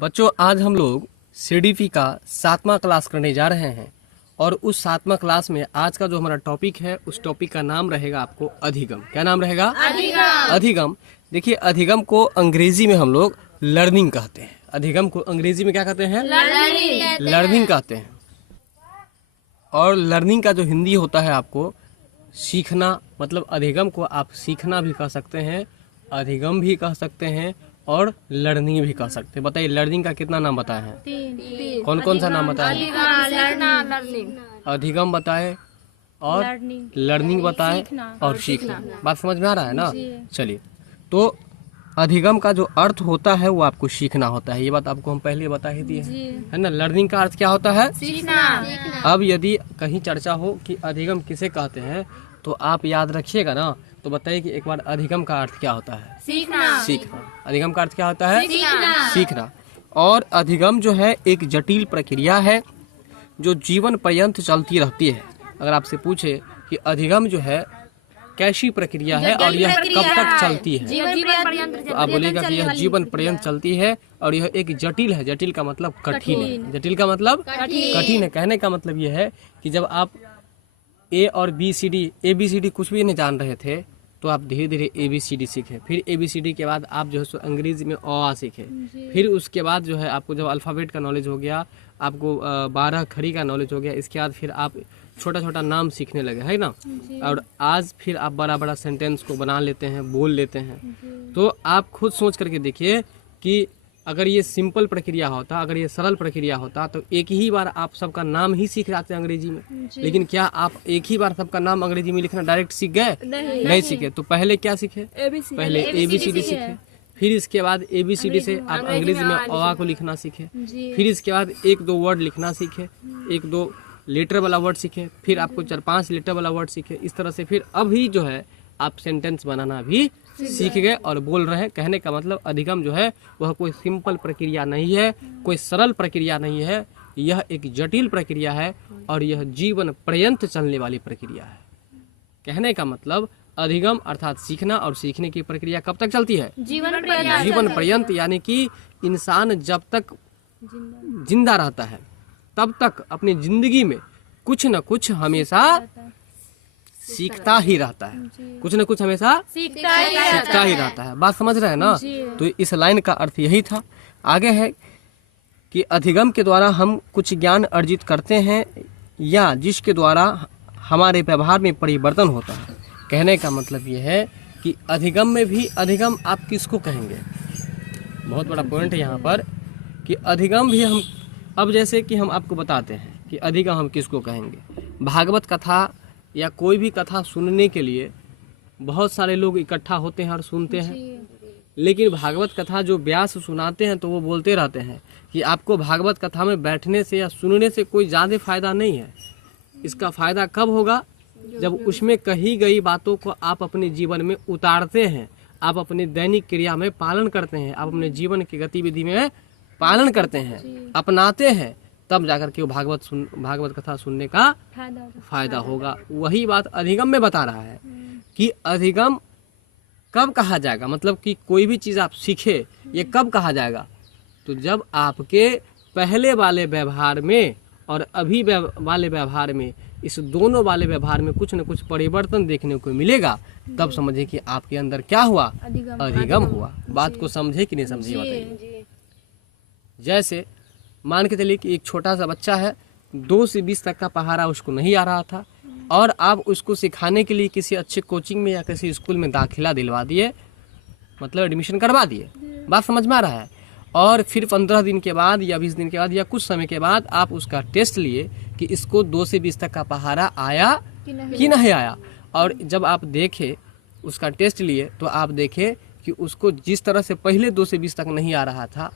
बच्चों, आज हम लोग सीडीपी का 7वां क्लास करने जा रहे हैं और उस 7वां क्लास में आज का जो हमारा टॉपिक है उस टॉपिक का नाम रहेगा आपको अधिगम। क्या नाम रहेगा? अधिगम। अधिगम। देखिए, अधिगम को अंग्रेजी में हम लोग लर्निंग कहते हैं। अधिगम को अंग्रेजी में क्या कहते हैं? लर्निंग कहते हैं। और लर्निंग का जो हिंदी होता है आपको सीखना, मतलब अधिगम को आप सीखना भी कह सकते हैं, अधिगम भी कह सकते हैं और लर्निंग भी कह सकते हैं। बताइए, लर्निंग का कितना नाम बताए हैं? तीन। कौन कौन सा नाम बताए? लर्निंग, अधिगम बताए और लर्निंग बताए और सीखना। बात समझ में आ रहा है ना? चलिए, तो अधिगम का जो अर्थ होता है वो आपको सीखना होता है। ये बात आपको हम पहले बता ही दिए है ना। लर्निंग का अर्थ क्या होता है? सीखना। अब यदि कहीं चर्चा हो कि अधिगम किसे कहते हैं तो आप याद रखिएगा ना, तो बताइए कि एक बार अधिगम का अर्थ क्या होता है? सीखना। सीखना। अधिगम का अर्थ क्या होता है? सीखना। सीखना। और अधिगम जो है एक जटिल प्रक्रिया है जो जीवन पर्यंत चलती रहती है। अगर आपसे पूछे कि अधिगम जो है कैसी प्रक्रिया है और यह कब तक चलती है, तो आप बोलिएगा कि यह जीवन पर्यंत चलती है और यह एक जटिल है। जटिल का मतलब कठिन है। जटिल का मतलब कठिन है। कहने का मतलब यह है कि जब आप ए और B C D, A B C D कुछ भी नहीं जान रहे थे तो आप धीरे धीरे ए बी सी डी सीखे। फिर ए बी सी डी के बाद आप जो है सो अंग्रेजी में अ आ सीखे। फिर उसके बाद जो है आपको जब अल्फ़ाबेट का नॉलेज हो गया, आपको 12 खड़ी का नॉलेज हो गया, इसके बाद फिर आप छोटा छोटा नाम सीखने लगे, है ना। और आज फिर आप बड़ा बड़ा सेंटेंस को बना लेते हैं, बोल लेते हैं। तो आप खुद सोच करके देखिए कि अगर ये सिंपल प्रक्रिया होता, अगर ये सरल प्रक्रिया होता तो एक ही बार आप सबका नाम ही सीख जाते अंग्रेजी में। लेकिन क्या आप एक ही बार सबका नाम अंग्रेजी में लिखना डायरेक्ट सीख गए? नहीं सीखे। तो पहले क्या सीखे? पहले ABCD सीखे। फिर इसके बाद ABCD से आप अंग्रेजी में अ को लिखना सीखे। फिर इसके बाद 1-2 वर्ड लिखना सीखे, 1-2 लेटर वाला वर्ड सीखे। फिर आपको 4-5 लेटर वाला वर्ड सीखे। इस तरह से फिर अभी जो है आप सेंटेंस बनाना भी सीख गए और बोल रहे हैं। कहने का मतलब अधिगम जो है वह कोई सिंपल प्रक्रिया नहीं है, कोई सरल प्रक्रिया नहीं है, यह एक जटिल प्रक्रिया है और यह जीवन पर्यंत चलने वाली प्रक्रिया है। कहने का मतलब अधिगम अर्थात सीखना, और सीखने की प्रक्रिया कब तक चलती है? जीवन पर्यंत। यानी कि इंसान जब तक जिंदा रहता है तब तक अपनी जिंदगी में कुछ न कुछ हमेशा सीखता ही रहता है। कुछ न कुछ हमेशा सीखता ही रहता है। बात समझ रहे हैं ना? तो इस लाइन का अर्थ यही था। आगे है कि अधिगम के द्वारा हम कुछ ज्ञान अर्जित करते हैं या जिसके द्वारा हमारे व्यवहार में परिवर्तन होता है। कहने का मतलब यह है कि अधिगम में भी अधिगम आप किसको कहेंगे? बहुत बड़ा पॉइंट है यहाँ पर कि अधिगम भी हम, अब जैसे कि हम आपको बताते हैं कि अधिगम हम किसको कहेंगे। भागवत कथा या कोई भी कथा सुनने के लिए बहुत सारे लोग इकट्ठा होते हैं और सुनते हैं। लेकिन भागवत कथा जो व्यास सुनाते हैं तो वो बोलते रहते हैं कि आपको भागवत कथा में बैठने से या सुनने से कोई ज़्यादा फायदा नहीं है। इसका फायदा कब होगा? जब उसमें कही गई बातों को आप अपने जीवन में उतारते हैं, आप अपनी दैनिक क्रिया में पालन करते हैं, आप अपने जीवन की गतिविधि में पालन करते हैं, अपनाते हैं, तब जाकर के वो भागवत कथा सुनने का फायदा होगा। वही बात अधिगम में बता रहा है कि अधिगम कब कहा जाएगा, मतलब कि कोई भी चीज़ आप सीखे ये कब कहा जाएगा? तो जब आपके पहले वाले व्यवहार में और अभी वाले व्यवहार में, इस दोनों वाले व्यवहार में कुछ न कुछ परिवर्तन देखने को मिलेगा, तब समझे कि आपके अंदर क्या हुआ? अधिगम हुआ। बात को समझे कि नहीं समझे? बताइए। जैसे मान के चलिए कि एक छोटा सा बच्चा है, 2 से 20 तक का पढ़ाना उसको नहीं आ रहा था और आप उसको सिखाने के लिए किसी अच्छे कोचिंग में या किसी स्कूल में दाखिला दिलवा दिए, मतलब एडमिशन करवा दिए। बात समझ में आ रहा है? और फिर 15 दिन के बाद या 20 दिन के बाद या कुछ समय के बाद आप उसका टेस्ट लिए कि इसको 2 से 20 तक का पढ़ाना आया कि नहीं आया। और जब आप देखे उसका टेस्ट लिए तो आप देखे कि उसको जिस तरह से पहले 2 से 20 तक नहीं आ रहा था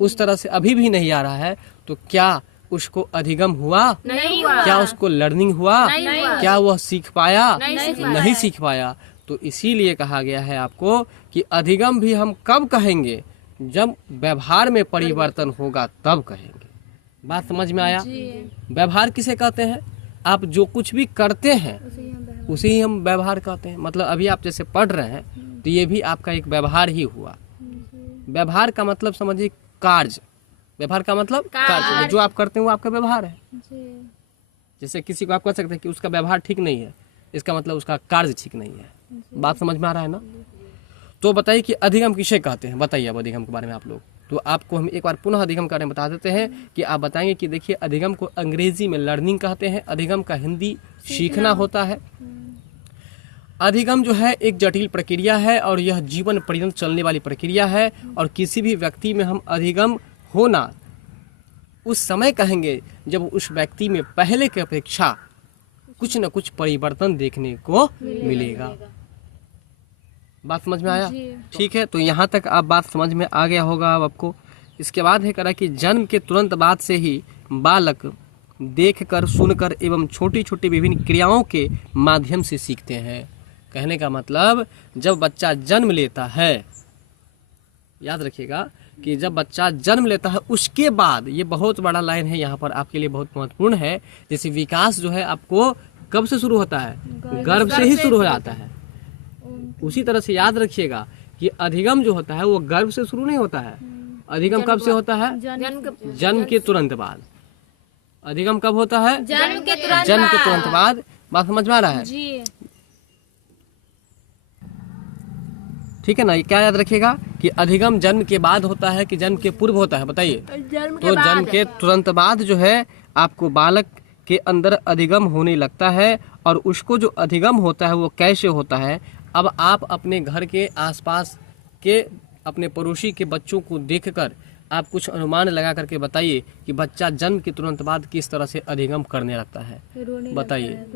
उस तरह से अभी भी नहीं आ रहा है, तो क्या उसको अधिगम हुआ? नहीं हुआ। क्या उसको लर्निंग हुआ? नहीं हुआ। क्या वह सीख पाया? नहीं सीख पाया। तो इसीलिए कहा गया है आपको कि अधिगम भी हम कब कहेंगे? जब व्यवहार में परिवर्तन होगा तब कहेंगे। बात समझ में आया? व्यवहार किसे कहते हैं? आप जो कुछ भी करते हैं उसे ही हम व्यवहार कहते हैं। मतलब अभी आप जैसे पढ़ रहे हैं तो ये भी आपका एक व्यवहार ही हुआ। व्यवहार का मतलब समझिए कार्य, व्यवहार का मतलब कार्य, जो आप करते हैं वो आपका व्यवहार है। जैसे किसी को आप कह सकते हैं कि उसका व्यवहार ठीक नहीं है, इसका मतलब उसका कार्य ठीक नहीं है। बात समझ में आ रहा है ना? तो बताइए कि अधिगम किसे कहते हैं, बताइए अब अधिगम के बारे में आप लोग। तो आपको हम एक बार पुनः अधिगम के बारे में बता देते हैं कि आप बताएंगे कि देखिए अधिगम को अंग्रेजी में लर्निंग कहते हैं, अधिगम का हिंदी सीखना होता है। अधिगम जो है एक जटिल प्रक्रिया है और यह जीवन पर्यंत चलने वाली प्रक्रिया है। और किसी भी व्यक्ति में हम अधिगम होना उस समय कहेंगे जब उस व्यक्ति में पहले की अपेक्षा कुछ न कुछ परिवर्तन देखने को मिलेगा। बात समझ में आया? ठीक है, तो यहाँ तक आप बात समझ में आ गया होगा अब आपको। इसके बाद है करा कि जन्म के तुरंत बाद से ही बालक देखकर, सुनकर एवं छोटी छोटी विभिन्न क्रियाओं के माध्यम से सीखते हैं। कहने का मतलब जब बच्चा जन्म लेता है, याद रखिएगा कि जब बच्चा जन्म लेता है उसके बाद, ये बहुत बड़ा लाइन है यहाँ पर आपके लिए, बहुत महत्वपूर्ण है। जैसे विकास जो है आपको कब से शुरू होता है? गर्भ से ही शुरू हो जाता है। उसी तरह से याद रखिएगा कि अधिगम जो होता है वो गर्भ से शुरू नहीं होता है। अधिगम कब से होता है? जन्म के तुरंत बाद। अधिगम कब होता है? जन्म के तुरंत बाद। बात समझ में आ रहा है? ठीक है ना? ये क्या याद रखिएगा कि अधिगम जन्म के बाद होता है कि जन्म के पूर्व होता है, बताइए। तो जन्म के तुरंत बाद जो है आपको बालक के अंदर अधिगम होने लगता है। और उसको जो अधिगम होता है वो कैसे होता है? अब आप अपने घर के आसपास के अपने पड़ोसी के बच्चों को देखकर आप कुछ अनुमान लगा करके बताइए कि बच्चा जन्म के तुरंत बाद किस तरह से अधिगम करने लगता है, बताइए।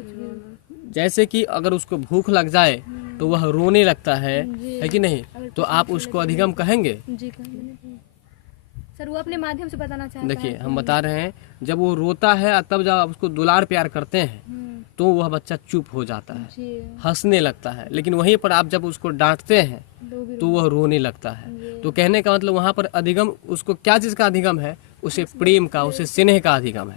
जैसे कि अगर उसको भूख लग जाए तो वह रोने लगता है कि नहीं? तो आप उसको अधिगम कहेंगे? सर वो अपने माध्यम से बताना चाहता है। देखिए हम बता रहे हैं, जब वो रोता है तब जब आप उसको दुलार प्यार करते हैं तो वह बच्चा चुप हो जाता है, हंसने लगता है। लेकिन वहीं पर आप जब उसको डांटते हैं तो वह रोने लगता है। तो कहने का मतलब वहाँ पर अधिगम, उसको क्या चीज का अधिगम है? उसे प्रेम का, उसे स्नेह का अधिगम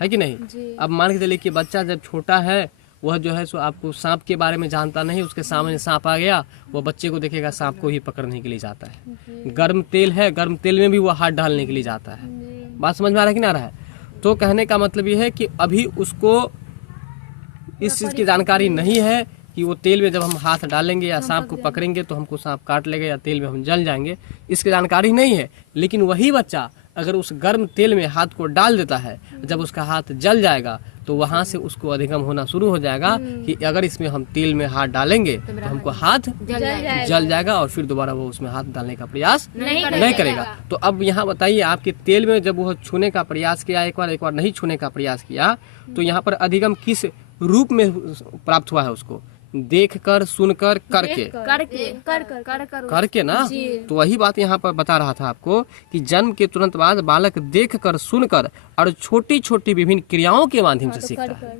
है कि नहीं? अब मान के चलिए कि बच्चा जब छोटा है वह जो है सो आपको सांप के बारे में जानता नहीं, उसके सामने सांप आ गया, वो बच्चे को देखेगा सांप को ही पकड़ने के लिए जाता है। गर्म तेल है, गर्म तेल में भी वो हाथ डालने के लिए जाता है। बात समझ में आ रहा है कि ना आ रहा है? तो कहने का मतलब ये है कि अभी उसको इस चीज़ की जानकारी नहीं है कि वो तेल में जब हम हाथ डालेंगे या सांप को पकड़ेंगे तो हमको सांप काट लेगा या तेल में हम जल जाएंगे, इसकी जानकारी नहीं है। लेकिन वही बच्चा अगर उस गर्म तेल में हाथ को डाल देता है, जब उसका हाथ जल जाएगा तो वहाँ से उसको अधिगम होना शुरू हो जाएगा कि अगर इसमें हम तेल में हाथ डालेंगे तो हमको हाथ जल जाएगा और फिर दोबारा वो उसमें हाथ डालने का प्रयास नहीं करेगा। तो अब यहाँ बताइए, आपके तेल में जब वो छूने का प्रयास किया, एक बार नहीं छूने का प्रयास किया, तो यहाँ पर अधिगम किस रूप में प्राप्त हुआ है? उसको देखकर, सुनकर, करके ना। तो वही बात यहाँ पर बता रहा था आपको कि जन्म के तुरंत बाद बालक देखकर, सुनकर और छोटी छोटी विभिन्न क्रियाओं के माध्यम से सीखता है।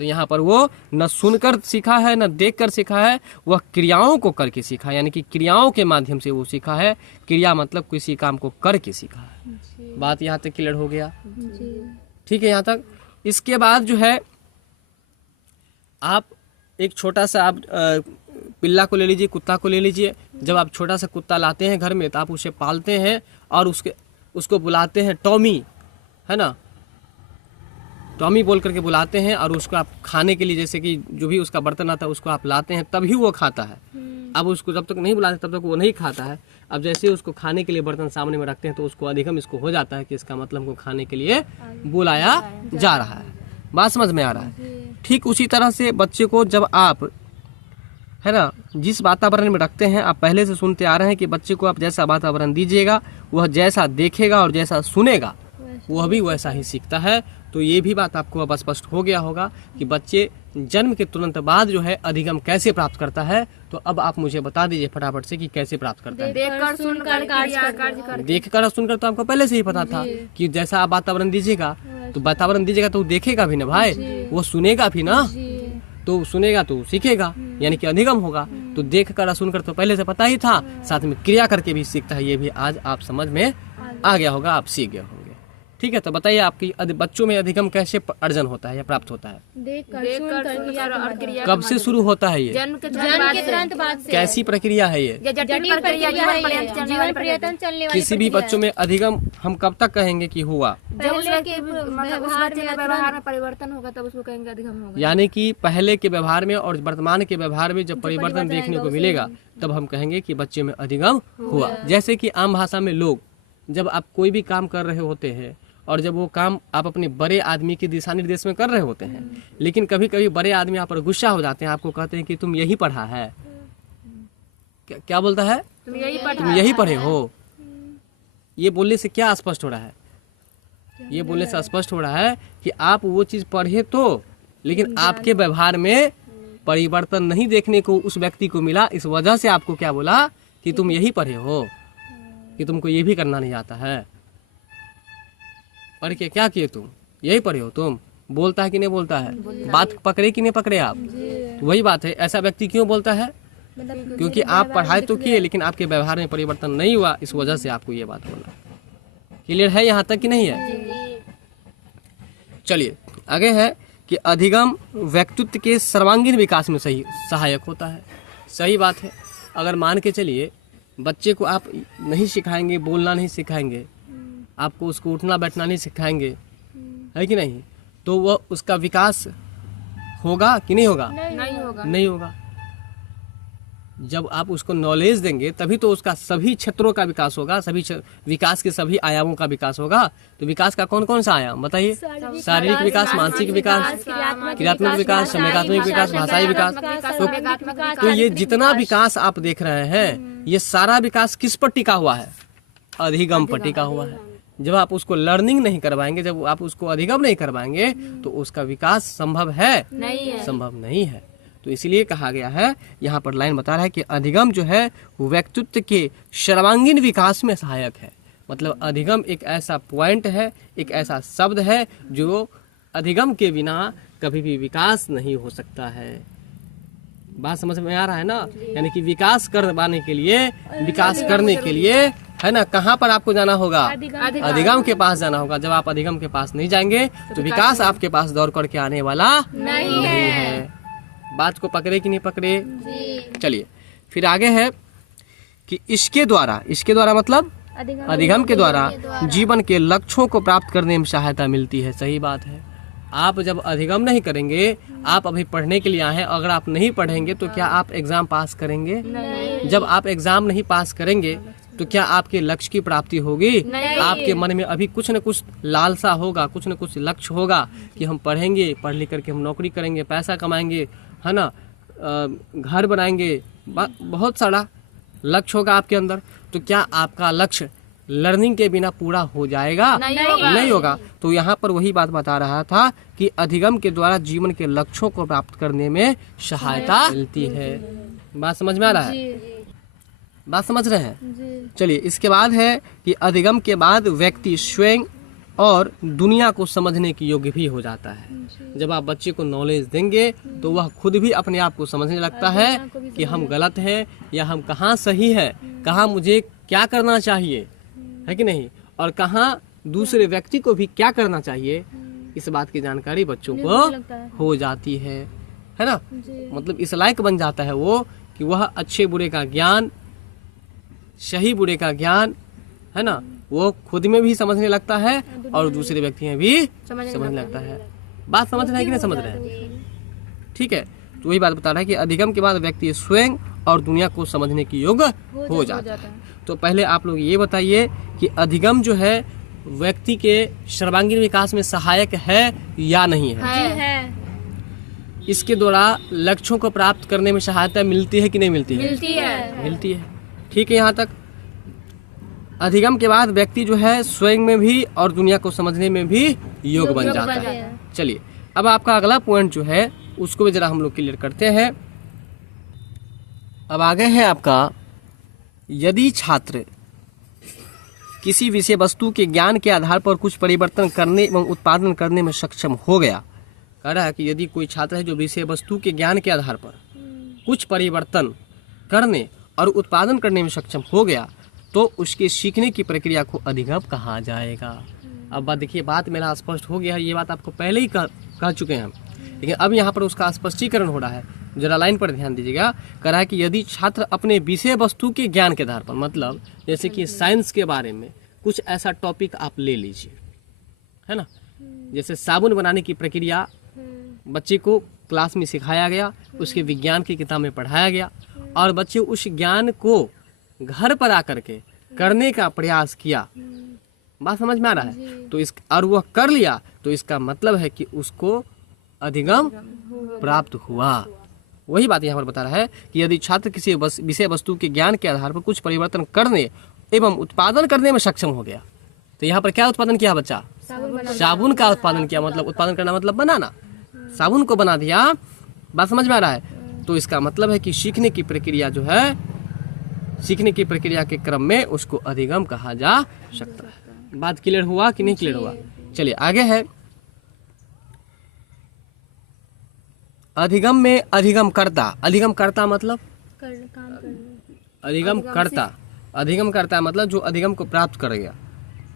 तो यहाँ पर वो न सुनकर सीखा है न देखकर सीखा है, वह क्रियाओं को करके सीखा, यानी कि क्रियाओं के माध्यम से वो सीखा है। क्रिया मतलब किसी काम को करके सीखा है। बात यहाँ तक क्लियर हो गया? ठीक है यहाँ तक। इसके बाद जो है आप एक छोटा सा आप पिल्ला को ले लीजिए, कुत्ता को ले लीजिए। जब आप छोटा सा कुत्ता लाते हैं घर में तो आप उसे पालते हैं और उसको बुलाते हैं टॉमी, है ना? टॉमी बोल करके बुलाते हैं और उसको आप खाने के लिए, जैसे कि जो भी उसका बर्तन आता है उसको आप लाते हैं तभी वो खाता है। अब उसको जब तक नहीं बुलाते तब तक वो नहीं खाता है। अब जैसे उसको खाने के लिए बर्तन सामने में रखते हैं तो उसको अधिगम इसको हो जाता है कि इसका मतलब हमको खाने के लिए बुलाया जा रहा है। बात समझ में आ रहा है? ठीक उसी तरह से बच्चे को जब आप, है ना, जिस वातावरण में रखते हैं, आप पहले से सुनते आ रहे हैं कि बच्चे को आप जैसा वातावरण दीजिएगा वह जैसा देखेगा और जैसा सुनेगा वह भी वैसा ही सीखता है। तो ये भी बात आपको अब स्पष्ट हो गया होगा कि बच्चे जन्म के तुरंत बाद जो है अधिगम कैसे प्राप्त करता है। तो अब आप मुझे बता दीजिए फटाफट से कि कैसे प्राप्त करता है। देखकर, सुनकर, देखकर और सुनकर तो आपको पहले से ही पता था कि जैसा आप वातावरण दीजिएगा तो वातावरण दीजिएगा तो देखेगा भी ना भाई, वो सुनेगा भी ना, तो सुनेगा तो सीखेगा, यानी कि अधिगम होगा। तो देखकर और सुनकर तो पहले से पता ही था, साथ में क्रिया करके भी सीखता है। ये भी आज आप समझ में आ गया होगा, आप सीख गए होंगे। ठीक है, तो बताइए आपकी बच्चों में अधिगम कैसे अर्जन होता है या प्राप्त होता है? देख कर सुनकर और क्रिया कब से शुरू होता है ये? जन्म के तुरंत बाद से। कैसी प्रक्रिया है ये? जटिल प्रक्रिया जीवन पर्यंत चलने वाली किसी भी बच्चों में अधिगम हम कब तक कहेंगे कि हुआ? जब उसके व्यवहार में परिवर्तन होगा तब उसको कहेंगे अधिगम होगा। यानी कि पहले के व्यवहार में और वर्तमान के व्यवहार में जब परिवर्तन देखने को मिलेगा तब हम कहेंगे कि बच्चे में अधिगम हुआ। जैसे कि आम भाषा में लोग, जब आप कोई भी काम कर रहे होते हैं और जब वो काम आप अपने बड़े आदमी के दिशा निर्देश में कर रहे होते हैं, लेकिन कभी कभी बड़े आदमी आप पर गुस्सा हो जाते हैं, आपको कहते हैं कि तुम यही पढ़ा है, क्या बोलता है? तुम यही पढ़े हो। ये बोलने से क्या स्पष्ट हो रहा है? ये बोलने से स्पष्ट हो रहा है कि आप वो चीज पढ़े तो, लेकिन आपके व्यवहार में परिवर्तन नहीं देखने को उस व्यक्ति को मिला, इस वजह से आपको क्या बोला कि तुम यही पढ़े हो, कि तुमको ये भी करना नहीं आता है। पढ़ के क्या किए तुम? यही पढ़े हो तुम। बोलता है कि नहीं बोलता है? बात पकड़े कि नहीं पकड़े आप? तो वही बात है, ऐसा व्यक्ति क्यों बोलता है? क्योंकि आप पढ़ाई तो किए लेकिन आपके व्यवहार में परिवर्तन नहीं हुआ, इस वजह से आपको ये बात बोला। क्लियर है यहाँ तक कि नहीं है? चलिए आगे है कि अधिगम व्यक्तित्व के सर्वांगीण विकास में सही सहायक होता है। सही बात है। अगर मान के चलिए बच्चे को आप नहीं सिखाएंगे, बोलना नहीं सिखाएंगे, आपको उसको उठना बैठना नहीं सिखाएंगे, है कि नहीं, तो वह उसका विकास होगा कि नहीं होगा? नहीं होगा। जब आप उसको नॉलेज देंगे तभी तो उसका सभी क्षेत्रों का विकास होगा, सभी विकास के सभी आयामों का विकास होगा। तो विकास का कौन कौन सा आयाम बताइए? शारीरिक विकास, मानसिक विकास, क्रियात्मक विकास, संवेगात्मक विकास, भाषाई विकास। तो ये जितना विकास आप देख रहे हैं, ये सारा विकास किस पर टिका हुआ है? अधिगम पर टिका हुआ है। जब आप उसको लर्निंग नहीं करवाएंगे, जब आप उसको अधिगम नहीं करवाएंगे, तो उसका विकास संभव है? संभव नहीं है। तो इसलिए कहा गया है, यहाँ पर लाइन बता रहा है कि अधिगम जो है व्यक्तित्व के सर्वांगीण विकास में सहायक है। मतलब अधिगम एक ऐसा पॉइंट है, एक ऐसा शब्द है जो अधिगम के बिना कभी भी विकास नहीं हो सकता है। बात समझ में आ रहा है ना? यानी कि विकास करवाने के लिए, विकास करने के लिए, है ना, कहाँ पर आपको जाना होगा? अधिगम के पास जाना होगा। जब आप अधिगम के पास नहीं जाएंगे तो विकास आपके पास दौड़ करके आने वाला नहीं है। बात को पकड़े कि नहीं पकड़े? चलिए फिर आगे है कि इसके द्वारा मतलब अधिगम के द्वारा जीवन के लक्ष्यों को प्राप्त करने में सहायता मिलती है। सही बात है। आप जब अधिगम नहीं करेंगे, आप अभी पढ़ने के लिए आए हैं, अगर आप नहीं पढ़ेंगे तो क्या आप एग्जाम पास करेंगे? जब आप एग्जाम नहीं पास करेंगे तो क्या आपके लक्ष्य की प्राप्ति होगी? आपके मन में अभी कुछ न कुछ लालसा होगा, कुछ न कुछ लक्ष्य होगा कि हम पढ़ेंगे, पढ़ लिख करके हम नौकरी करेंगे, पैसा कमाएंगे, है ना, घर बनाएंगे, बहुत सारा लक्ष्य होगा आपके अंदर। तो क्या आपका लक्ष्य लर्निंग के बिना पूरा हो जाएगा? नहीं होगा। तो यहाँ पर वही बात बता रहा था कि अधिगम के द्वारा जीवन के लक्ष्यों को प्राप्त करने में सहायता मिलती है। बात समझ में आ रहा है? बात समझ रहे हैं? चलिए इसके बाद है कि अधिगम के बाद व्यक्ति स्वयं और दुनिया को समझने की योग्य भी हो जाता है। जब आप बच्चे को नॉलेज देंगे तो वह खुद भी अपने आप को समझने लगता है कि हम गलत हैं या हम कहाँ सही है, कहाँ मुझे क्या करना चाहिए, है कि नहीं, और कहाँ दूसरे व्यक्ति को भी क्या करना चाहिए। इस बात की जानकारी बच्चों को हो जाती है ना। मतलब इस लायक बन जाता है वो कि वह अच्छे बुरे का ज्ञान, सही बुरे का ज्ञान, है ना, वो खुद में भी समझने लगता है और दूसरे व्यक्ति में भी समझने लगता है। बात समझ रहे हैं कि नहीं समझ रहे हैं? ठीक है। तो वही बात बता रहा है कि अधिगम के बाद व्यक्ति स्वयं और दुनिया को समझने की योग्य हो जाता है। तो पहले आप लोग ये बताइए कि अधिगम जो है व्यक्ति के सर्वांगीण विकास में सहायक है या नहीं है? इसके द्वारा लक्ष्यों को प्राप्त करने में सहायता मिलती है कि नहीं मिलती है? मिलती है। ठीक है। यहाँ तक अधिगम के बाद व्यक्ति जो है स्वयं में भी और दुनिया को समझने में भी योग्य बन जाता है। चलिए अब आपका अगला पॉइंट जो है उसको भी जरा हम लोग क्लियर करते हैं। अब आगे है आपका, यदि छात्र किसी विषय वस्तु के ज्ञान के आधार पर कुछ परिवर्तन करने एवं उत्पादन करने में सक्षम हो गया। कह रहा है कि यदि कोई छात्र है जो विषय वस्तु के ज्ञान के आधार पर कुछ परिवर्तन करने और उत्पादन करने में सक्षम हो गया तो उसके सीखने की प्रक्रिया को अधिगम कहा जाएगा। अब बात देखिए, बात मेरा स्पष्ट हो गया है, ये बात आपको पहले ही कह चुके हैं हम, लेकिन अब यहाँ पर उसका स्पष्टीकरण हो रहा है। जरा लाइन पर ध्यान दीजिएगा। कह रहा है कि यदि छात्र अपने विषय वस्तु के ज्ञान के आधार पर, मतलब जैसे कि साइंस के बारे में कुछ ऐसा टॉपिक आप ले लीजिए, है ना, जैसे साबुन बनाने की प्रक्रिया बच्चे को क्लास में सिखाया गया, उसके विज्ञान की किताब में पढ़ाया गया, और बच्चे उस ज्ञान को घर पर आकर के करने का प्रयास किया। बात समझ में आ रहा है? तो और वह कर लिया, तो इसका मतलब है कि उसको अधिगम प्राप्त हुआ। वही बात यहाँ पर बता रहा है कि यदि छात्र किसी विषय वस्तु के ज्ञान के आधार पर कुछ परिवर्तन करने एवं उत्पादन करने में सक्षम हो गया, तो यहाँ पर क्या उत्पादन किया बच्चा? साबुन का उत्पादन किया। मतलब उत्पादन करना मतलब बनाना, साबुन को बना दिया। बात समझ में आ रहा है? तो इसका मतलब है कि सीखने की प्रक्रिया जो है, सीखने की प्रक्रिया के क्रम में उसको अधिगम कहा जा सकता है। बात क्लियर हुआ कि नहीं क्लियर हुआ? चलिए आगे है। अधिगम में अधिगम कर्ता। अधिगम कर्ता मतलब अधिगम कर्ता, अधिगम करता है मतलब जो अधिगम को प्राप्त करेगा,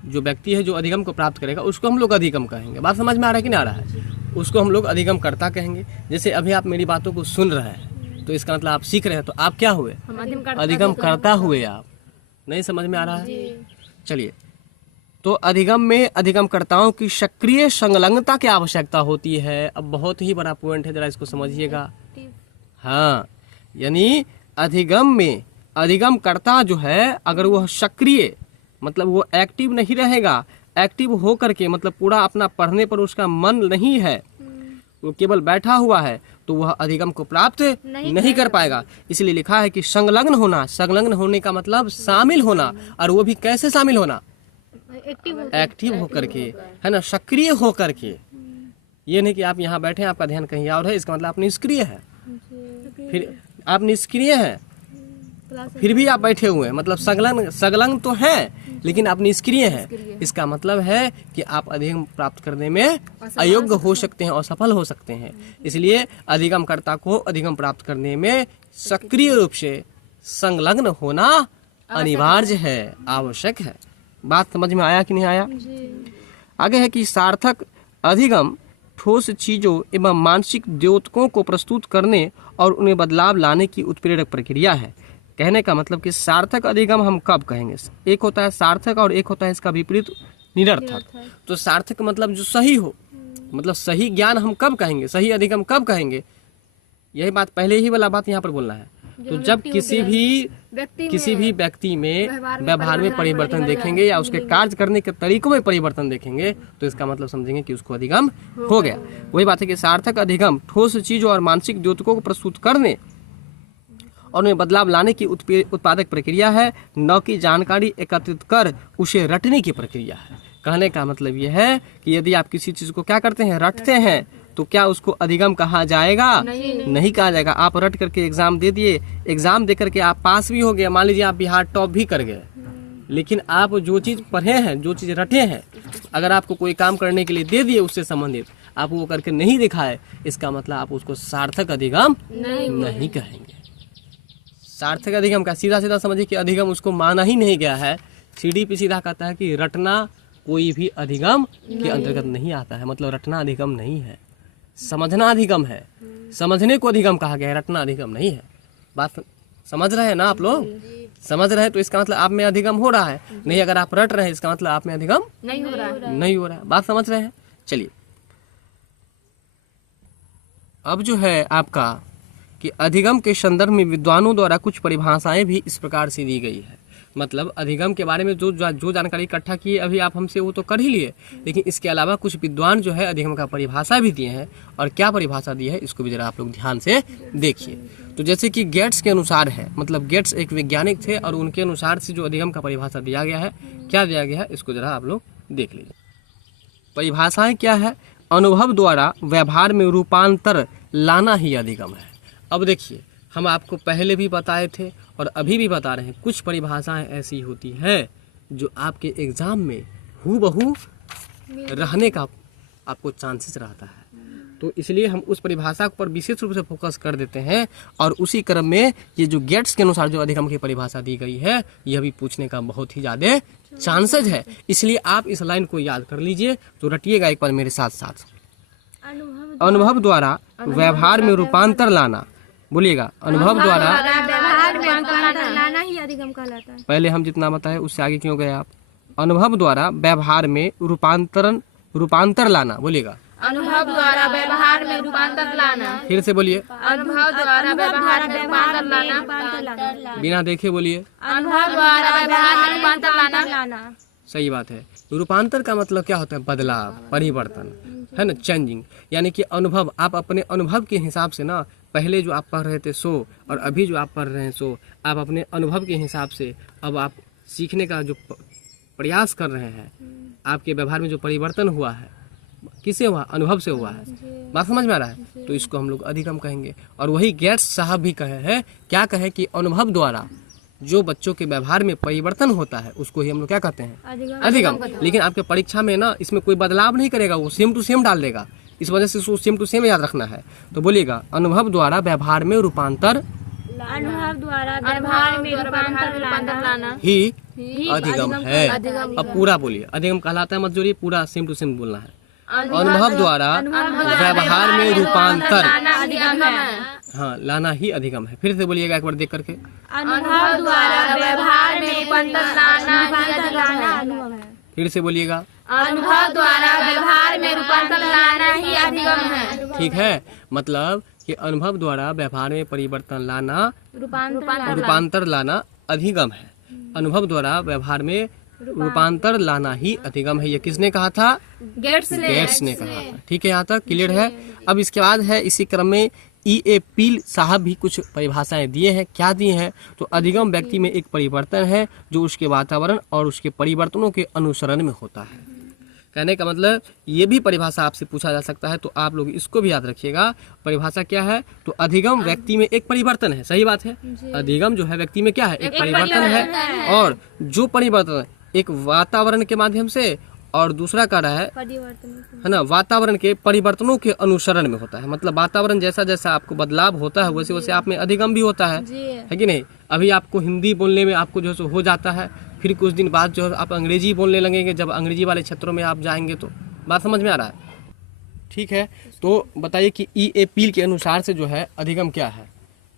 जो व्यक्ति है जो अधिगम को प्राप्त करेगा उसको हम लोग अधिगम कहेंगे। बात समझ में आ रहा है कि नहीं आ रहा है? उसको हम लोग अधिगम कर्ता कहेंगे। जैसे अभी आप मेरी बातों को सुन रहे हैं, तो इसका मतलब आप सीख रहे हैं, तो आप क्या हुए? अधिगम कर्ता हुए। आप नहीं समझ में आ रहा है? चलिए, तो अधिगम में अधिगमकर्ताओं की सक्रिय संलग्नता की आवश्यकता होती है। अब बहुत ही बड़ा पॉइंट है, जरा इसको समझिएगा। हाँ, यानी अधिगम में अधिगमकर्ता जो है, अगर वह सक्रिय मतलब वो एक्टिव नहीं रहेगा, एक्टिव हो करके मतलब पूरा अपना पढ़ने पर उसका मन नहीं है, वो केवल बैठा हुआ है, तो वह अधिगम को प्राप्त नहीं कर पाएगा। इसलिए लिखा है कि संलग्न होना। संलग्न होने का मतलब शामिल होना, और वो भी कैसे शामिल होना? एक्टिव होकर के, है ना, सक्रिय होकर के। ये नहीं कि आप यहाँ बैठे हैं, आपका ध्यान कहीं और है, इसका मतलब आप निष्क्रिय है। फिर आप निष्क्रिय हैं, फिर भी आप बैठे हुए हैं, मतलब संलग्न तो है लेकिन आप निष्क्रिय हैं। इसका मतलब है कि आप अधिगम प्राप्त करने में अयोग्य हो सकते हैं, असफल हो सकते हैं। इसलिए अधिगमकर्ता को अधिगम प्राप्त करने में सक्रिय रूप से संलग्न होना अनिवार्य है, आवश्यक है। बात समझ में आया कि नहीं आया? आगे है कि सार्थक अधिगम ठोस चीजों एवं मानसिक द्योतकों को प्रस्तुत करने और उन्हें बदलाव लाने की उत्प्रेरक प्रक्रिया है। कहने का मतलब कि सार्थक अधिगम हम कब कहेंगे? एक होता है सार्थक और एक होता है इसका विपरीत निरर्थक। तो सार्थक मतलब जो सही हो, मतलब सही ज्ञान हम कब कहेंगे, सही अधिगम कब कहेंगे? यही बात पहले ही वाला बात यहाँ पर बोलना है। तो जब किसी भी व्यक्ति में व्यवहार में परिवर्तन देखेंगे या उसके कार्य करने के तरीकों में परिवर्तन देखेंगे, तो इसका मतलब समझेंगे कि उसको अधिगम हो गया। वही बात है कि सार्थक अधिगम ठोस चीजों और मानसिक द्योतकों को प्रस्तुत करने और उन्हें बदलाव लाने की उत्पादक प्रक्रिया है, न कि जानकारी एकत्रित कर उसे रटने की प्रक्रिया है। कहने का मतलब यह है कि यदि आप किसी चीज को क्या करते हैं, रटते हैं, तो क्या उसको अधिगम कहा जाएगा? नहीं कहा जाएगा। आप रट करके एग्जाम दे दिए, एग्जाम दे करके आप पास भी हो गए, मान लीजिए आप बिहार टॉप भी कर गए, लेकिन आप जो चीज पढ़े हैं, जो चीज रटे हैं, अगर आपको कोई काम करने के लिए दे दिए उससे संबंधित, आप वो करके नहीं दिखाए, इसका मतलब आप उसको सार्थक अधिगम नहीं कहेंगे। सार्थक अधिगम का सीधा सीधा समझिए कि अधिगम उसको माना ही नहीं गया है। सीढ़ी पे सीधा कहता है कि रटना कोई भी अधिगम के अंतर्गत नहीं आता है, मतलब रटना अधिगम नहीं है, समझना अधिगम है। समझने को अधिगम कहा गया है, रटना अधिगम नहीं है। बात समझ रहे हैं ना आप लोग? समझ रहे हैं, तो इसका मतलब आप में अधिगम हो रहा है। नहीं, अगर आप रट रहे हैं इसका मतलब आप में अधिगम नहीं हो रहा है। बात समझ रहे हैं? चलिए, अब जो है आपका कि अधिगम के संदर्भ में विद्वानों द्वारा कुछ परिभाषाएं भी इस प्रकार से दी गई है। मतलब अधिगम के बारे में जो जानकारी इकट्ठा की अभी आप हमसे, वो तो कर ही लिए, लेकिन इसके अलावा कुछ विद्वान जो है अधिगम का परिभाषा भी दिए हैं। और क्या परिभाषा दी है इसको भी जरा आप लोग ध्यान से देखिए। तो जैसे कि गेट्स के अनुसार है, मतलब गेट्स एक वैज्ञानिक थे और उनके अनुसार से जो अधिगम का परिभाषा दिया गया है, क्या दिया गया है इसको जरा आप लोग देख लीजिए। परिभाषाएं क्या है? अनुभव द्वारा व्यवहार में रूपांतर लाना ही अधिगम है। अब देखिए, हम आपको पहले भी बताए थे और अभी भी बता रहे हैं, कुछ परिभाषाएं ऐसी होती है जो आपके एग्जाम में हूबहू रहने का आपको चांसेस रहता है। तो इसलिए हम उस परिभाषा पर विशेष रूप से फोकस कर देते हैं और उसी क्रम में ये जो गेट्स के अनुसार जो अधिगम की परिभाषा दी गई है यह भी पूछने का बहुत ही ज़्यादा चांसेज है। इसलिए आप इस लाइन को याद कर लीजिए, तो रटिएगा एक बार मेरे साथ साथ। अनुभव द्वारा व्यवहार में रूपांतर लाना, बोलिएगा, अनुभव द्वारा व्यवहार में रूपांतर लाना ही अधिगम कहलाता है। पहले हम जितना बताए उससे आगे क्यों गए आप? अनुभव द्वारा व्यवहार में रूपांतर लाना, बोलिएगा, अनुभव द्वारा व्यवहार में रूपांतर लाना। फिर से बोलिए, अनुभव द्वारा व्यवहार में रूपांतर लाना। बिना देखे बोलिए, अनुभव द्वारा व्यवहार में रूपांतर लाना। सही बात है। रूपांतर का मतलब क्या होता है? बदलाव, परिवर्तन, है ना, चेंजिंग। यानी कि अनुभव, आप अपने अनुभव के हिसाब से ना, पहले जो आप पढ़ रहे थे सो और अभी जो आप पढ़ रहे हैं सो, आप अपने अनुभव के हिसाब से अब आप सीखने का जो प्रयास कर रहे हैं, आपके व्यवहार में जो परिवर्तन हुआ है, किससे हुआ? अनुभव से हुआ है। बात समझ में आ रहा है? तो इसको हम लोग अधिगम कहेंगे। और वही गेट्स साहब भी कहे हैं, क्या कहे कि अनुभव द्वारा जो बच्चों के व्यवहार में परिवर्तन होता है उसको ही हम लोग क्या कहते हैं? अधिगम। लेकिन आपके परीक्षा में ना इसमें कोई बदलाव नहीं करेगा, वो सेम टू सेम डाल देगा, इस वजह से उसको सेम टू सेम याद रखना है। तो बोलिएगा, अनुभव द्वारा व्यवहार में रूपांतर, अनुभव द्वारा व्यवहार में रूपांतर लाना ही अधिगम है। अब पूरा बोलिए, अधिगम कहलाता है, मत जोड़िए, पूरा सेम टू सेम बोलना है। अनुभव द्वारा व्यवहार में रूपांतर, हाँ, लाना ही अधिगम है। फिर से बोलिएगा एक बार देख करके, अनुभव द्वारा व्यवहार में रूपांतर लाना ही अधिगम है। फिर से बोलिएगा, अनुभव द्वारा व्यवहार में रूपांतर लाना ही अधिगम है। ठीक है, मतलब कि अनुभव द्वारा व्यवहार में परिवर्तन लाना, रूपांतर लाना अधिगम है। अनुभव द्वारा व्यवहार में रूपांतर लाना ही अधिगम है। ये किसने कहा था? गेट्स ने कहा था। ठीक है, यहाँ तक क्लियर है। अब इसके बाद है इसी क्रम में E.A. पील साहब भी कुछ परिभाषाएं दिए हैं। क्या दिए हैं? तो अधिगम व्यक्ति में एक परिवर्तन है जो उसके वातावरण और उसके परिवर्तनों के अनुसरण में होता है। कहने का मतलब ये भी परिभाषा आपसे पूछा जा सकता है, तो आप लोग इसको भी याद रखिएगा। परिभाषा क्या है? तो अधिगम व्यक्ति में एक परिवर्तन है। सही बात है, अधिगम जो है व्यक्ति में क्या है? एक परिवर्तन है। और जो परिवर्तन एक वातावरण के माध्यम से और दूसरा क्या रहा है ना, वातावरण के परिवर्तनों के अनुसरण में होता है। मतलब वातावरण जैसा जैसा आपको बदलाव होता है वैसे वैसे आप में अधिगम भी होता है कि नहीं? अभी आपको हिंदी बोलने में आपको जो है हो जाता है, फिर कुछ दिन बाद जो है आप अंग्रेजी बोलने लगेंगे, जब अंग्रेजी वाले क्षेत्रों में आप जाएंगे तो। बात समझ में आ रहा है? ठीक है, तो बताइए कि E.A. पील के अनुसार से जो है अधिगम क्या है?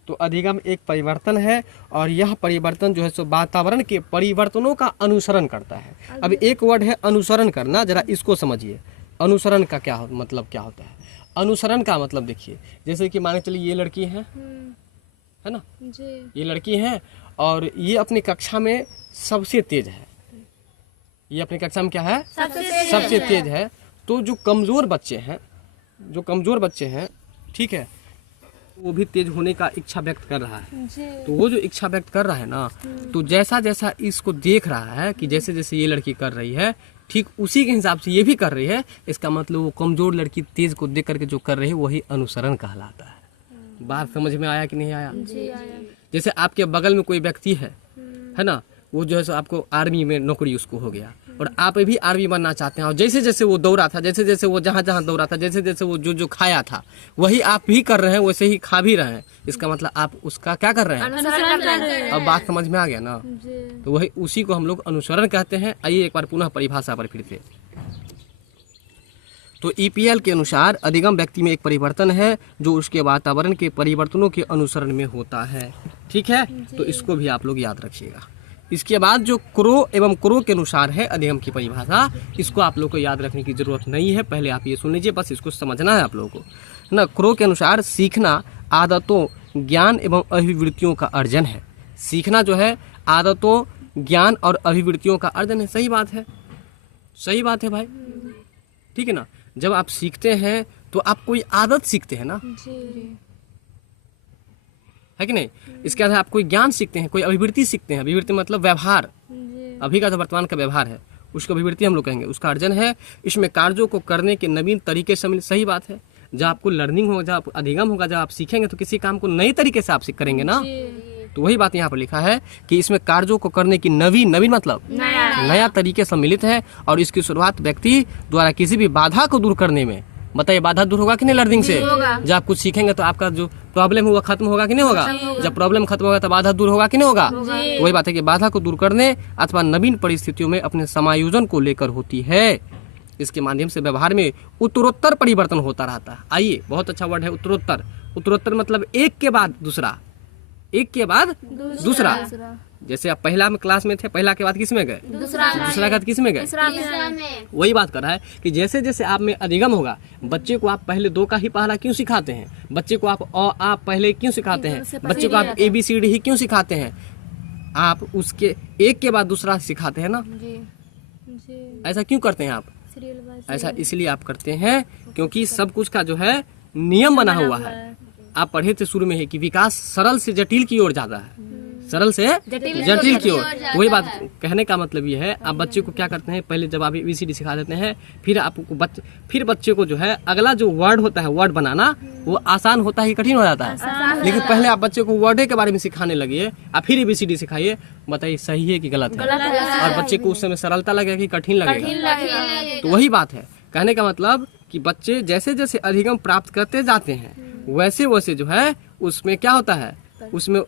तो अधिगम एक परिवर्तन है और यह परिवर्तन जो है सो वातावरण के परिवर्तनों का अनुसरण करता है। अब एक वर्ड है अनुसरण करना, जरा इसको समझिए। अनुसरण का क्या मतलब क्या होता है? अनुसरण का मतलब देखिए, जैसे कि मान के चलिए ये लड़की है ना, ये लड़की है और ये अपनी कक्षा में सबसे तेज है। ये अपनी कक्षा में क्या है? सबसे तेज है। तो जो कमजोर बच्चे हैं, ठीक है, वो भी तेज होने का इच्छा व्यक्त कर रहा है। तो वो जो इच्छा व्यक्त कर रहा है ना, तो जैसा जैसा इसको देख रहा है कि जैसे जैसे ये लड़की कर रही है, ठीक उसी के हिसाब से ये भी कर रही है। इसका मतलब वो कमजोर लड़की तेज को देख करके जो कर रही है वही अनुसरण कहलाता है। बात समझ में आया कि नहीं आया? जैसे आपके बगल में कोई व्यक्ति है ना, वो जो है सो आपको आर्मी में नौकरी उसको हो गया और आप भी आर्मी बनना चाहते हैं, और जैसे जैसे वो दौड़ा था, जैसे जैसे वो जहाँ जहाँ दौड़ा था, जैसे जैसे वो जो जो खाया था वही आप भी कर रहे हैं, वैसे ही खा भी रहे हैं। इसका मतलब आप उसका क्या कर रहे हैं? अनुसरण कर रहे हैं। अब बात समझ में आ गया ना? तो वही उसी को हम लोग अनुसरण कहते हैं। आइए एक बार पुनः परिभाषा पर फिर से। तो EPL के अनुसार अधिगम व्यक्ति में एक परिवर्तन है जो उसके वातावरण के परिवर्तनों के अनुसरण में होता है। ठीक है, तो इसको भी आप लोग याद रखिएगा। इसके बाद जो क्रो एवं क्रो के अनुसार है अधिगम की परिभाषा, इसको आप लोग को याद रखने की जरूरत नहीं है। पहले आप ये सुन लीजिए, बस इसको समझना है आप लोगों को ना। क्रो के अनुसार सीखना आदतों, ज्ञान एवं अभिवृत्तियों का अर्जन है। सीखना जो है आदतों, ज्ञान और अभिवृत्तियों का अर्जन है। सही बात है, सही बात है भाई, ठीक है ना। जब आप सीखते हैं तो आप कोई आदत सीखते हैं ना, है कि नहीं? इसके बाद आप कोई ज्ञान सीखते हैं, कोई अभिवृत्ति सीखते हैं। अभिवृत्ति मतलब व्यवहार, अभी का जो वर्तमान का व्यवहार है उसको अभिवृत्ति हम लोग कहेंगे। उसका अर्जन है, इसमें कार्यों को करने के नवीन तरीके से मिले। सही बात है, जब आपको लर्निंग होगा, जब अधिगम होगा, जब आप सीखेंगे तो किसी काम को नए तरीके से आप करेंगे ना। तो वही बात यहाँ पर लिखा है कि इसमें कार्यों को करने की नवीन मतलब नया तरीके सम्मिलित है और इसकी शुरुआत व्यक्ति द्वारा किसी भी बाधा को दूर करने में बताइए बाधा दूर होगा कि नहीं लर्निंग से? जब आप कुछ सीखेंगे तो आपका जो प्रॉब्लम है वो खत्म होगा कि नहीं होगा? जब प्रॉब्लम खत्म होगा तो बाधा दूर होगा कि नहीं होगा? तो वही बात है कि बाधा को दूर करने अथवा नवीन परिस्थितियों में अपने समायोजन को लेकर होती है। इसके माध्यम से व्यवहार में उत्तरोत्तर परिवर्तन होता रहता है। आइए, बहुत अच्छा वर्ड है उत्तरोत्तर। उत्तरोत्तर मतलब एक के बाद दूसरा, एक के बाद दूसरा। जैसे आप पहला में क्लास में थे, पहला के बाद किस में गए? दूसरा के बाद किस में गए? वही बात कर रहा है कि जैसे जैसे आप में अधिगम होगा, बच्चे को आप पहले 2 का ही पहला क्यों सिखाते हैं? बच्चे को आप आप पहले क्यों सिखाते हैं? बच्चे को आप ABCD ही क्यों सिखाते हैं? आप उसके एक के बाद दूसरा सिखाते हैं ना। ऐसा क्यों करते हैं आप? ऐसा इसलिए आप करते हैं क्योंकि सब कुछ का जो है नियम बना हुआ है। आप पढ़े थे शुरू में ही कि विकास सरल से जटिल की ओर जाता है, सरल से जटिल की ओर। वही बात कहने का मतलब ये है, आप बच्चे को क्या करते हैं, पहले जब आप ABCD सिखा देते हैं, फिर आपको फिर बच्चे को जो है अगला जो वर्ड होता है, वर्ड बनाना वो आसान होता है, कठिन हो जाता है। लेकिन पहले आप बच्चे को वर्ड के बारे में सिखाने लगिए, आप फिर ABCD सिखाइए, बताइए सही है कि गलत है? और बच्चे को उस समय सरलता लगेगा कि कठिन लगेगा? तो वही बात है, कहने का मतलब कि बच्चे जैसे जैसे अधिगम प्राप्त करते जाते हैं वैसे वैसे जो है उसमें क्या होता है, उसमें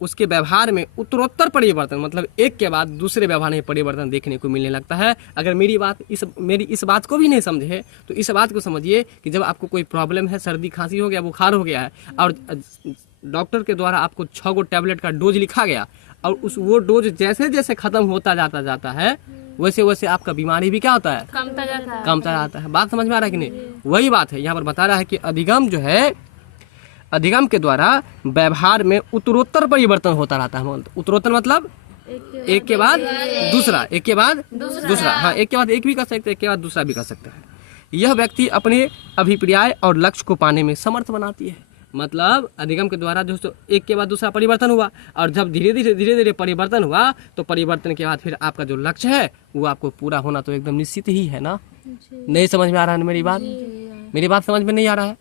उसके व्यवहार में उत्तरोत्तर परिवर्तन, मतलब एक के बाद दूसरे व्यवहार में परिवर्तन देखने को मिलने लगता है। अगर मेरी इस बात को भी नहीं समझे तो इस बात को समझिए कि जब आपको कोई प्रॉब्लम है, सर्दी खांसी हो गया, बुखार हो गया है, और डॉक्टर के द्वारा आपको 6 गो टैबलेट का डोज लिखा गया, और वो डोज जैसे जैसे खत्म होता जाता है वैसे वैसे आपका बीमारी भी क्या होता है, कमता जाता है। बात समझ में आ रहा है कि नहीं? वही बात है यहाँ पर बता रहा है कि अधिगम जो है, अधिगम के द्वारा व्यवहार में उत्तरोत्तर परिवर्तन होता रहता है। उत्तरोत्तर मतलब एक के बाद दूसरा, एक के बाद दूसरा। हाँ, एक के बाद एक भी कर सकते हैं, एक के बाद दूसरा भी कर सकते हैं। यह व्यक्ति अपने अभिप्राय और लक्ष्य को पाने में समर्थ बनाती है। मतलब अधिगम के द्वारा जो एक के बाद दूसरा परिवर्तन हुआ, और जब धीरे धीरे परिवर्तन हुआ तो परिवर्तन के बाद फिर आपका जो लक्ष्य है वो आपको पूरा होना तो एकदम निश्चित ही है ना। नहीं समझ में आ रहा है मेरी बात? मेरी बात समझ में नहीं आ रहा है?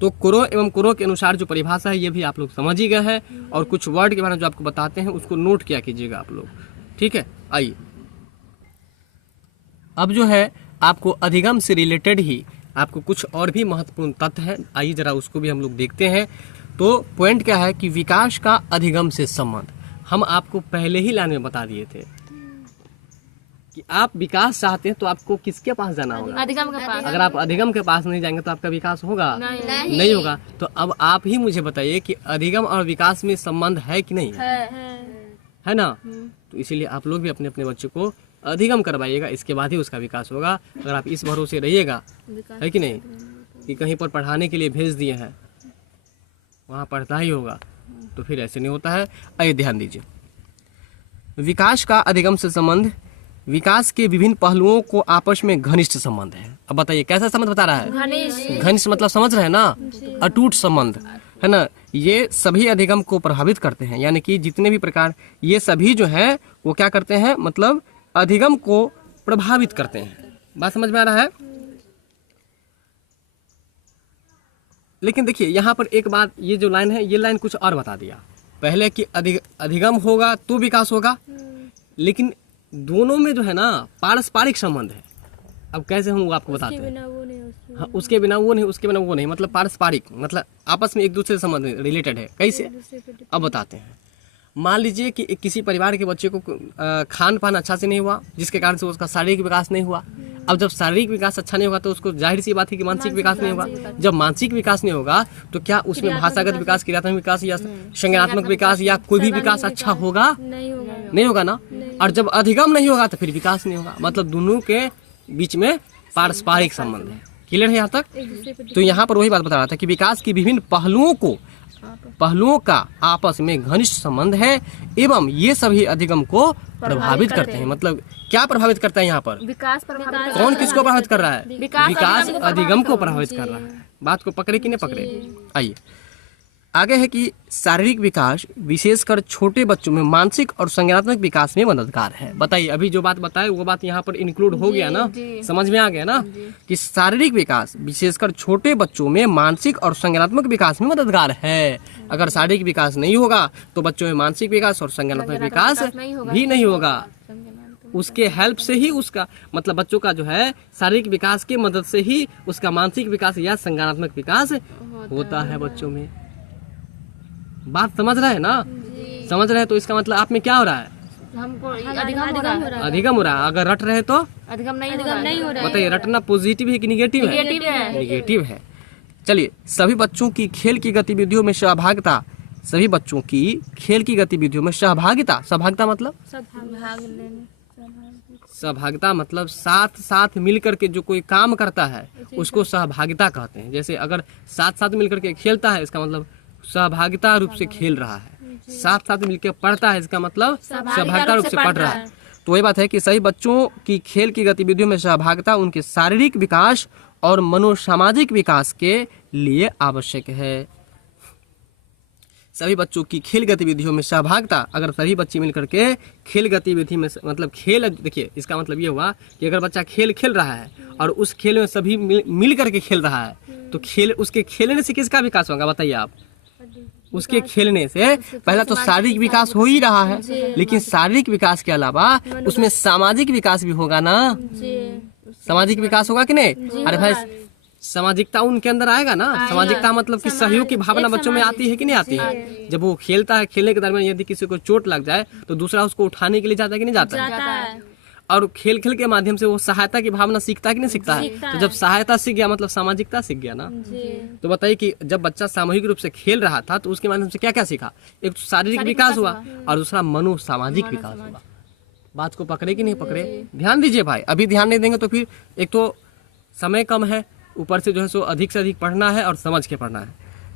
तो कुरो एवं कुरो के अनुसार जो परिभाषा है ये भी आप लोग समझ ही गए हैं, और कुछ वर्ड के बारे में जो आपको बताते हैं उसको नोट किया कीजिएगा आप लोग, ठीक है। आइए, अब जो है आपको अधिगम से रिलेटेड ही आपको कुछ और भी महत्वपूर्ण तथ्य है, आइए जरा उसको भी हम लोग देखते हैं। तो पॉइंट क्या है कि विकास का अधिगम से संबंध हम आपको पहले ही लाइन में बता दिए थे कि आप विकास चाहते हैं तो आपको किसके पास जाना होगा? अधिगम के पास। अगर आप अधिगम के पास नहीं जाएंगे तो आपका विकास होगा? नहीं होगा। तो अब आप ही मुझे बताइए कि अधिगम और विकास में संबंध है कि नहीं है ना? तो इसीलिए आप लोग भी अपने अपने बच्चों को अधिगम करवाइएगा, इसके बाद ही उसका विकास होगा। अगर आप इस भरोसे रहिएगा, है कि नहीं, कि कहीं पर पढ़ाने के लिए भेज दिए हैं वहाँ पढ़ता ही होगा, तो फिर ऐसे नहीं होता है। आइए ध्यान दीजिए, विकास का अधिगम से संबंध, विकास के विभिन्न पहलुओं को आपस में घनिष्ठ संबंध है। अब बताइए कैसा संबंध बता रहा है? घनिष्ठ मतलब समझ रहे हैं ना, अटूट संबंध है ना। ये सभी अधिगम को प्रभावित करते हैं, यानी कि जितने भी प्रकार ये सभी जो है वो क्या करते हैं, मतलब अधिगम को प्रभावित करते हैं। बात समझ में आ रहा है? लेकिन देखिए यहाँ पर एक बात, ये जो लाइन है ये लाइन कुछ और बता दिया पहले कि अधिगम होगा तो विकास होगा, लेकिन दोनों में जो है ना पारस्परिक संबंध है। अब कैसे हम आपको बताते हैं? हाँ, उसके बिना वो नहीं, उसके बिना वो नहीं, मतलब पारस्परिक, मतलब आपस में एक दूसरे से संबंध रिलेटेड है। कैसे? अब बताते हैं। मान लीजिए कि किसी परिवार के बच्चे को खान पान अच्छा से नहीं हुआ, जिसके कारण से उसका शारीरिक विकास नहीं हुआ। अब जब शारीरिक विकास अच्छा नहीं होगा तो उसको जाहिर सी बात है कि मानसिक विकास नहीं होगा। जब मानसिक विकास नहीं होगा तो क्या उसमें भाषागत विकास, क्रियात्मक विकास या संज्ञानात्मक विकास या कोई भी विकास अच्छा होगा? नहीं होगा ना। और जब अधिगम नहीं होगा तो फिर विकास नहीं होगा। मतलब दोनों के बीच में पारस्परिक संबंध है। क्लियर है यहाँ तक? तो यहाँ पर वही बात बता रहा था कि विकास की विभिन्न पहलुओं का आपस में घनिष्ठ संबंध है एवं ये सभी अधिगम को प्रभावित करते हैं। मतलब क्या प्रभावित करता है यहाँ पर? विकास प्रभावित। कौन किसको प्रभावित कर रहा है? विकास अधिगम को प्रभावित कर रहा है। बात को पकड़े कि नहीं पकड़े? आइए आगे है कि शारीरिक विकास विशेषकर छोटे बच्चों में मानसिक और संज्ञानात्मक विकास में मददगार है। बताइए, अभी जो बात बताए वो बात यहाँ पर इंक्लूड हो गया ना, समझ में आ गया ना कि शारीरिक विकास विशेषकर छोटे बच्चों में मानसिक और संज्ञानात्मक विकास में मददगार है। अगर शारीरिक विकास नहीं होगा तो बच्चों में मानसिक विकास और संज्ञानात्मक विकास भी नहीं होगा। उसके हेल्प से ही उसका मतलब बच्चों का जो है शारीरिक विकास की मदद से ही उसका मानसिक विकास या संज्ञानात्मक विकास होता है बच्चों में। बात समझ रहे हैं ना? समझ रहे हैं तो इसका मतलब आप में क्या हो रहा है? हमको अधिगम हो रहा है। अगर रट रहे तो अधिगम नहीं हो रहा है। बताइए, रटना पॉजिटिव है कि निगेटिव है? निगेटिव है। चलिए, सभी बच्चों की खेल की गतिविधियों में सहभागिता, सभी बच्चों की खेल की गतिविधियों में सहभागिता, सहभागिता मतलब सहभागिता मतलब साथ साथ मिलकर के जो कोई काम करता है उसको सहभागिता कहते हैं। जैसे अगर साथ साथ मिलकर के खेलता है इसका मतलब सहभागिता रूप से खेल रहा है, साथ साथ मिलकर पढ़ता है इसका मतलब सहभागिता रूप से पढ़ रहा है। तो वही बात है कि सभी बच्चों की खेल की गतिविधियों में सहभागिता उनके शारीरिक विकास और मनोसामाजिक विकास के लिए आवश्यक है। सभी बच्चों की खेल गतिविधियों में सहभागिता, अगर सभी बच्चे मिलकर के खेल गतिविधि में मतलब खेल, देखिए इसका मतलब ये हुआ कि अगर बच्चा खेल खेल रहा है और उस खेल में सभी मिल करके खेल रहा है तो खेल उसके खेलने से किसका विकास होगा बताइए आप? उसके खेलने से पहला तो शारीरिक विकास हो ही रहा है, लेकिन शारीरिक विकास के अलावा उसमें सामाजिक विकास भी होगा ना। सामाजिक विकास होगा कि नहीं? अरे भाई सामाजिकता उनके अंदर आएगा ना। सामाजिकता मतलब कि सहयोग की भावना बच्चों में आती है कि नहीं आती है? जब वो खेलता है, खेलने के दरमियान यदि किसी को चोट लग जाए तो दूसरा उसको उठाने के लिए जाता है कि नहीं जाता है? और खेल खेल के माध्यम से वो सहायता की भावना सीखता है कि नहीं सीखता है? तो जब सहायता सीख गया मतलब सामाजिकता सीख गया ना। तो बताइए कि जब बच्चा सामूहिक रूप से खेल रहा था तो उसके माध्यम से क्या क्या सीखा? एक तो शारीरिक विकास हुआ और दूसरा मनोसामाजिक विकास हुआ। बात को पकड़े कि नहीं पकड़े? ध्यान दीजिए भाई, अभी ध्यान नहीं देंगे तो फिर एक तो समय कम है, ऊपर से जो है सो अधिक से अधिक पढ़ना है और समझ के पढ़ना है,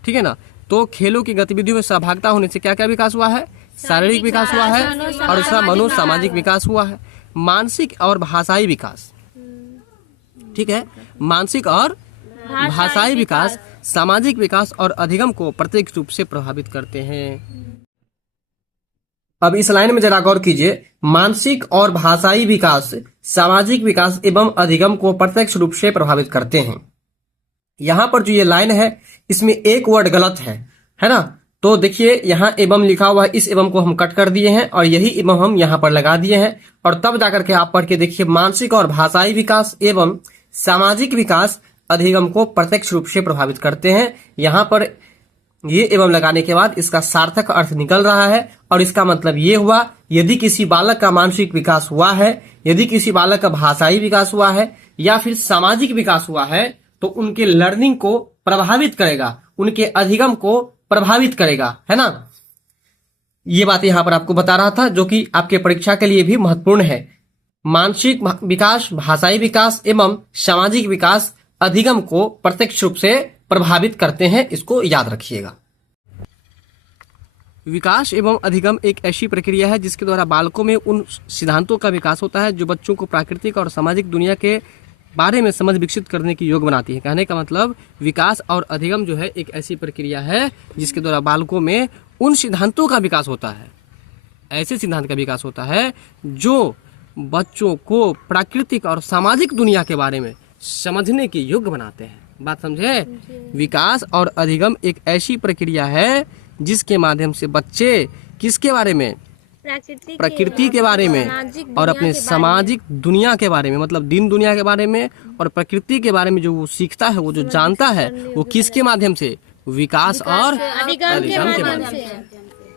ठीक है ना। तो खेलों की गतिविधियों में सहभागिता होने से क्या क्या विकास हुआ है? शारीरिक विकास हुआ है और दूसरा मनोसामाजिक विकास हुआ है। मानसिक और भाषाई विकास, ठीक है, मानसिक और भाषाई विकास सामाजिक विकास और अधिगम को प्रत्यक्ष रूप से प्रभावित करते हैं। अब इस लाइन में जरा गौर कीजिए, मानसिक और भाषाई विकास सामाजिक विकास एवं अधिगम को प्रत्यक्ष रूप से प्रभावित करते हैं। यहाँ पर जो ये लाइन है इसमें एक वर्ड गलत है ना। तो देखिए यहाँ एवं लिखा हुआ है, इस एवं को हम कट कर दिए हैं और यही एवं हम यहाँ पर लगा दिए हैं और तब जाकर के आप पढ़ के देखिए, मानसिक और भाषाई विकास एवं सामाजिक विकास अधिगम को प्रत्यक्ष रूप से प्रभावित करते हैं। यहाँ पर ये एवं लगाने के बाद इसका सार्थक अर्थ निकल रहा है और इसका मतलब ये हुआ, यदि किसी बालक का मानसिक विकास हुआ है, यदि किसी बालक का भाषाई विकास हुआ है या फिर सामाजिक विकास हुआ है तो उनके लर्निंग को प्रभावित करेगा, उनके अधिगम को प्रभावित करेगा, है ना। ये बात यहाँ पर आपको बता रहा था जो कि आपके परीक्षा के लिए भी महत्वपूर्ण है। मानसिक विकास, भाषाई विकास एवं सामाजिक विकास अधिगम को प्रत्यक्ष रूप से प्रभावित करते हैं, इसको याद रखिएगा। विकास एवं अधिगम एक ऐसी प्रक्रिया है जिसके द्वारा बालकों में उन सिद्धांतों का विकास होता है जो बच्चों को प्राकृतिक और सामाजिक दुनिया के बारे में समझ विकसित करने की योग बनाती है। कहने का मतलब विकास और अधिगम जो है एक ऐसी प्रक्रिया है जिसके द्वारा बालकों में उन सिद्धांतों का विकास होता है, ऐसे सिद्धांत का विकास होता है जो बच्चों को प्राकृतिक और सामाजिक दुनिया के बारे में समझने के योग्य बनाते हैं। बात समझे? विकास और अधिगम एक ऐसी प्रक्रिया है जिसके माध्यम से बच्चे किसके बारे में? प्रकृति के बारे में और अपने सामाजिक दुनिया के बारे में, मतलब दिन दुनिया के बारे में और प्रकृति के बारे में जो वो सीखता है, वो जो जानता है, वो किसके माध्यम से? विकास और अधिगम के माध्यम से।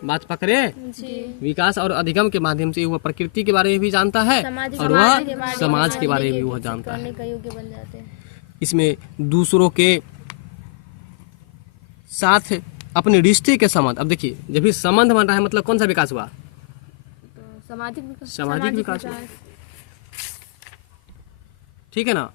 बात पकड़े? विकास और अधिगम के माध्यम से वह प्रकृति के बारे में भी जानता है और वह समाज के बारे में भी वह जानता है। इसमें दूसरों के साथ अपने रिश्ते के संबंध, अब देखिए जब भी संबंध बन रहा है मतलब कौन सा विकास हुआ? सामाजिक विकास हुआ, ठीक है ना।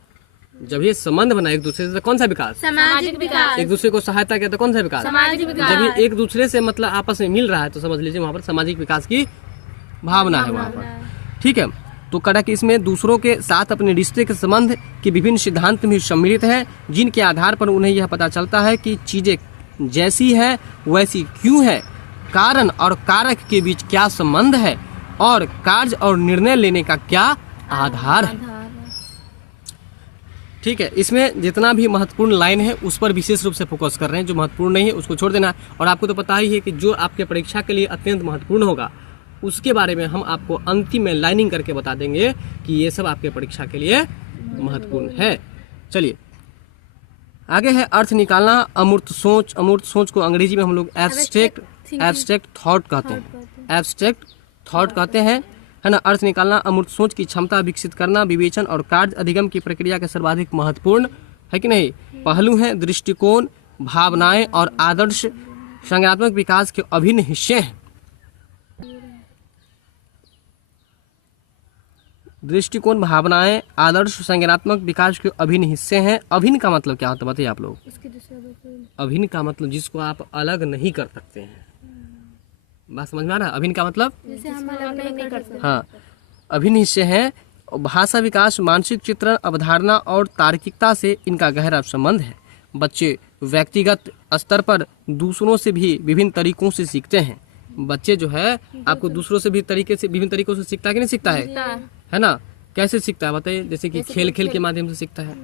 जब ये संबंध बना एक दूसरे से, कौन सा विकास? सामाजिक विकास। एक दूसरे को सहायता किया तो कौन सा विकास? सामाजिक विकास। जब ये एक दूसरे से मतलब आपस में मिल रहा है तो समझ लीजिए वहाँ पर सामाजिक विकास की भावना है वहाँ पर, ठीक है। तो कड़ा कि इसमें दूसरों के साथ अपने रिश्ते के संबंध के विभिन्न सिद्धांत भी सम्मिलित है जिनके आधार पर उन्हें यह पता चलता है कि चीजें जैसी है वैसी क्यों है, कारण और कारक के बीच क्या संबंध है और कार्य और निर्णय लेने का क्या आधार है, ठीक है। इसमें जितना भी महत्वपूर्ण लाइन है उस पर विशेष रूप से फोकस कर रहे हैं, जो महत्वपूर्ण नहीं है उसको छोड़ देना। और आपको तो पता ही है कि जो आपके परीक्षा के लिए अत्यंत महत्वपूर्ण होगा उसके बारे में हम आपको अंतिम में लाइनिंग करके बता देंगे कि ये सब आपके परीक्षा के लिए महत्वपूर्ण है। चलिए आगे है अर्थ निकालना। अमूर्त सोच, अमूर्त सोच को अंग्रेजी में हम लोग एब्स्ट्रैक्ट थॉट कहते हैं। एब्स्ट्रैक्ट थॉट कहते हैं, है ना। अर्थ निकालना, अमूर्त सोच की क्षमता विकसित करना, विवेचन और कार्य अधिगम की प्रक्रिया के सर्वाधिक महत्वपूर्ण है कि नहीं पहलू हैं। दृष्टिकोण, भावनाएं और आदर्श संज्ञानात्मक विकास के अभिन्न हिस्से हैं। दृष्टिकोण, भावनाएं, आदर्श संज्ञानात्मक विकास के अभिन्न हिस्से हैं। अभिन्न का मतलब क्या होता है बताइए आप लोग। अभिन्न का मतलब जिसको आप अलग नहीं कर सकते हैं। बात समझ में आ रहा है? अभिन्न का मतलब हाँ, अभिन्न हिस्से हैं। भाषा विकास, मानसिक चित्रण, अवधारणा और तार्किकता से इनका गहरा संबंध है। बच्चे व्यक्तिगत स्तर पर दूसरों से भी विभिन्न तरीकों से सीखते हैं। बच्चे जो है आपको दूसरों से भी विभिन्न तरीकों से सीखता है कि नहीं सीखता है ना। कैसे सीखता है बताइए। जैसे कि खेल के माध्यम से सीखता है।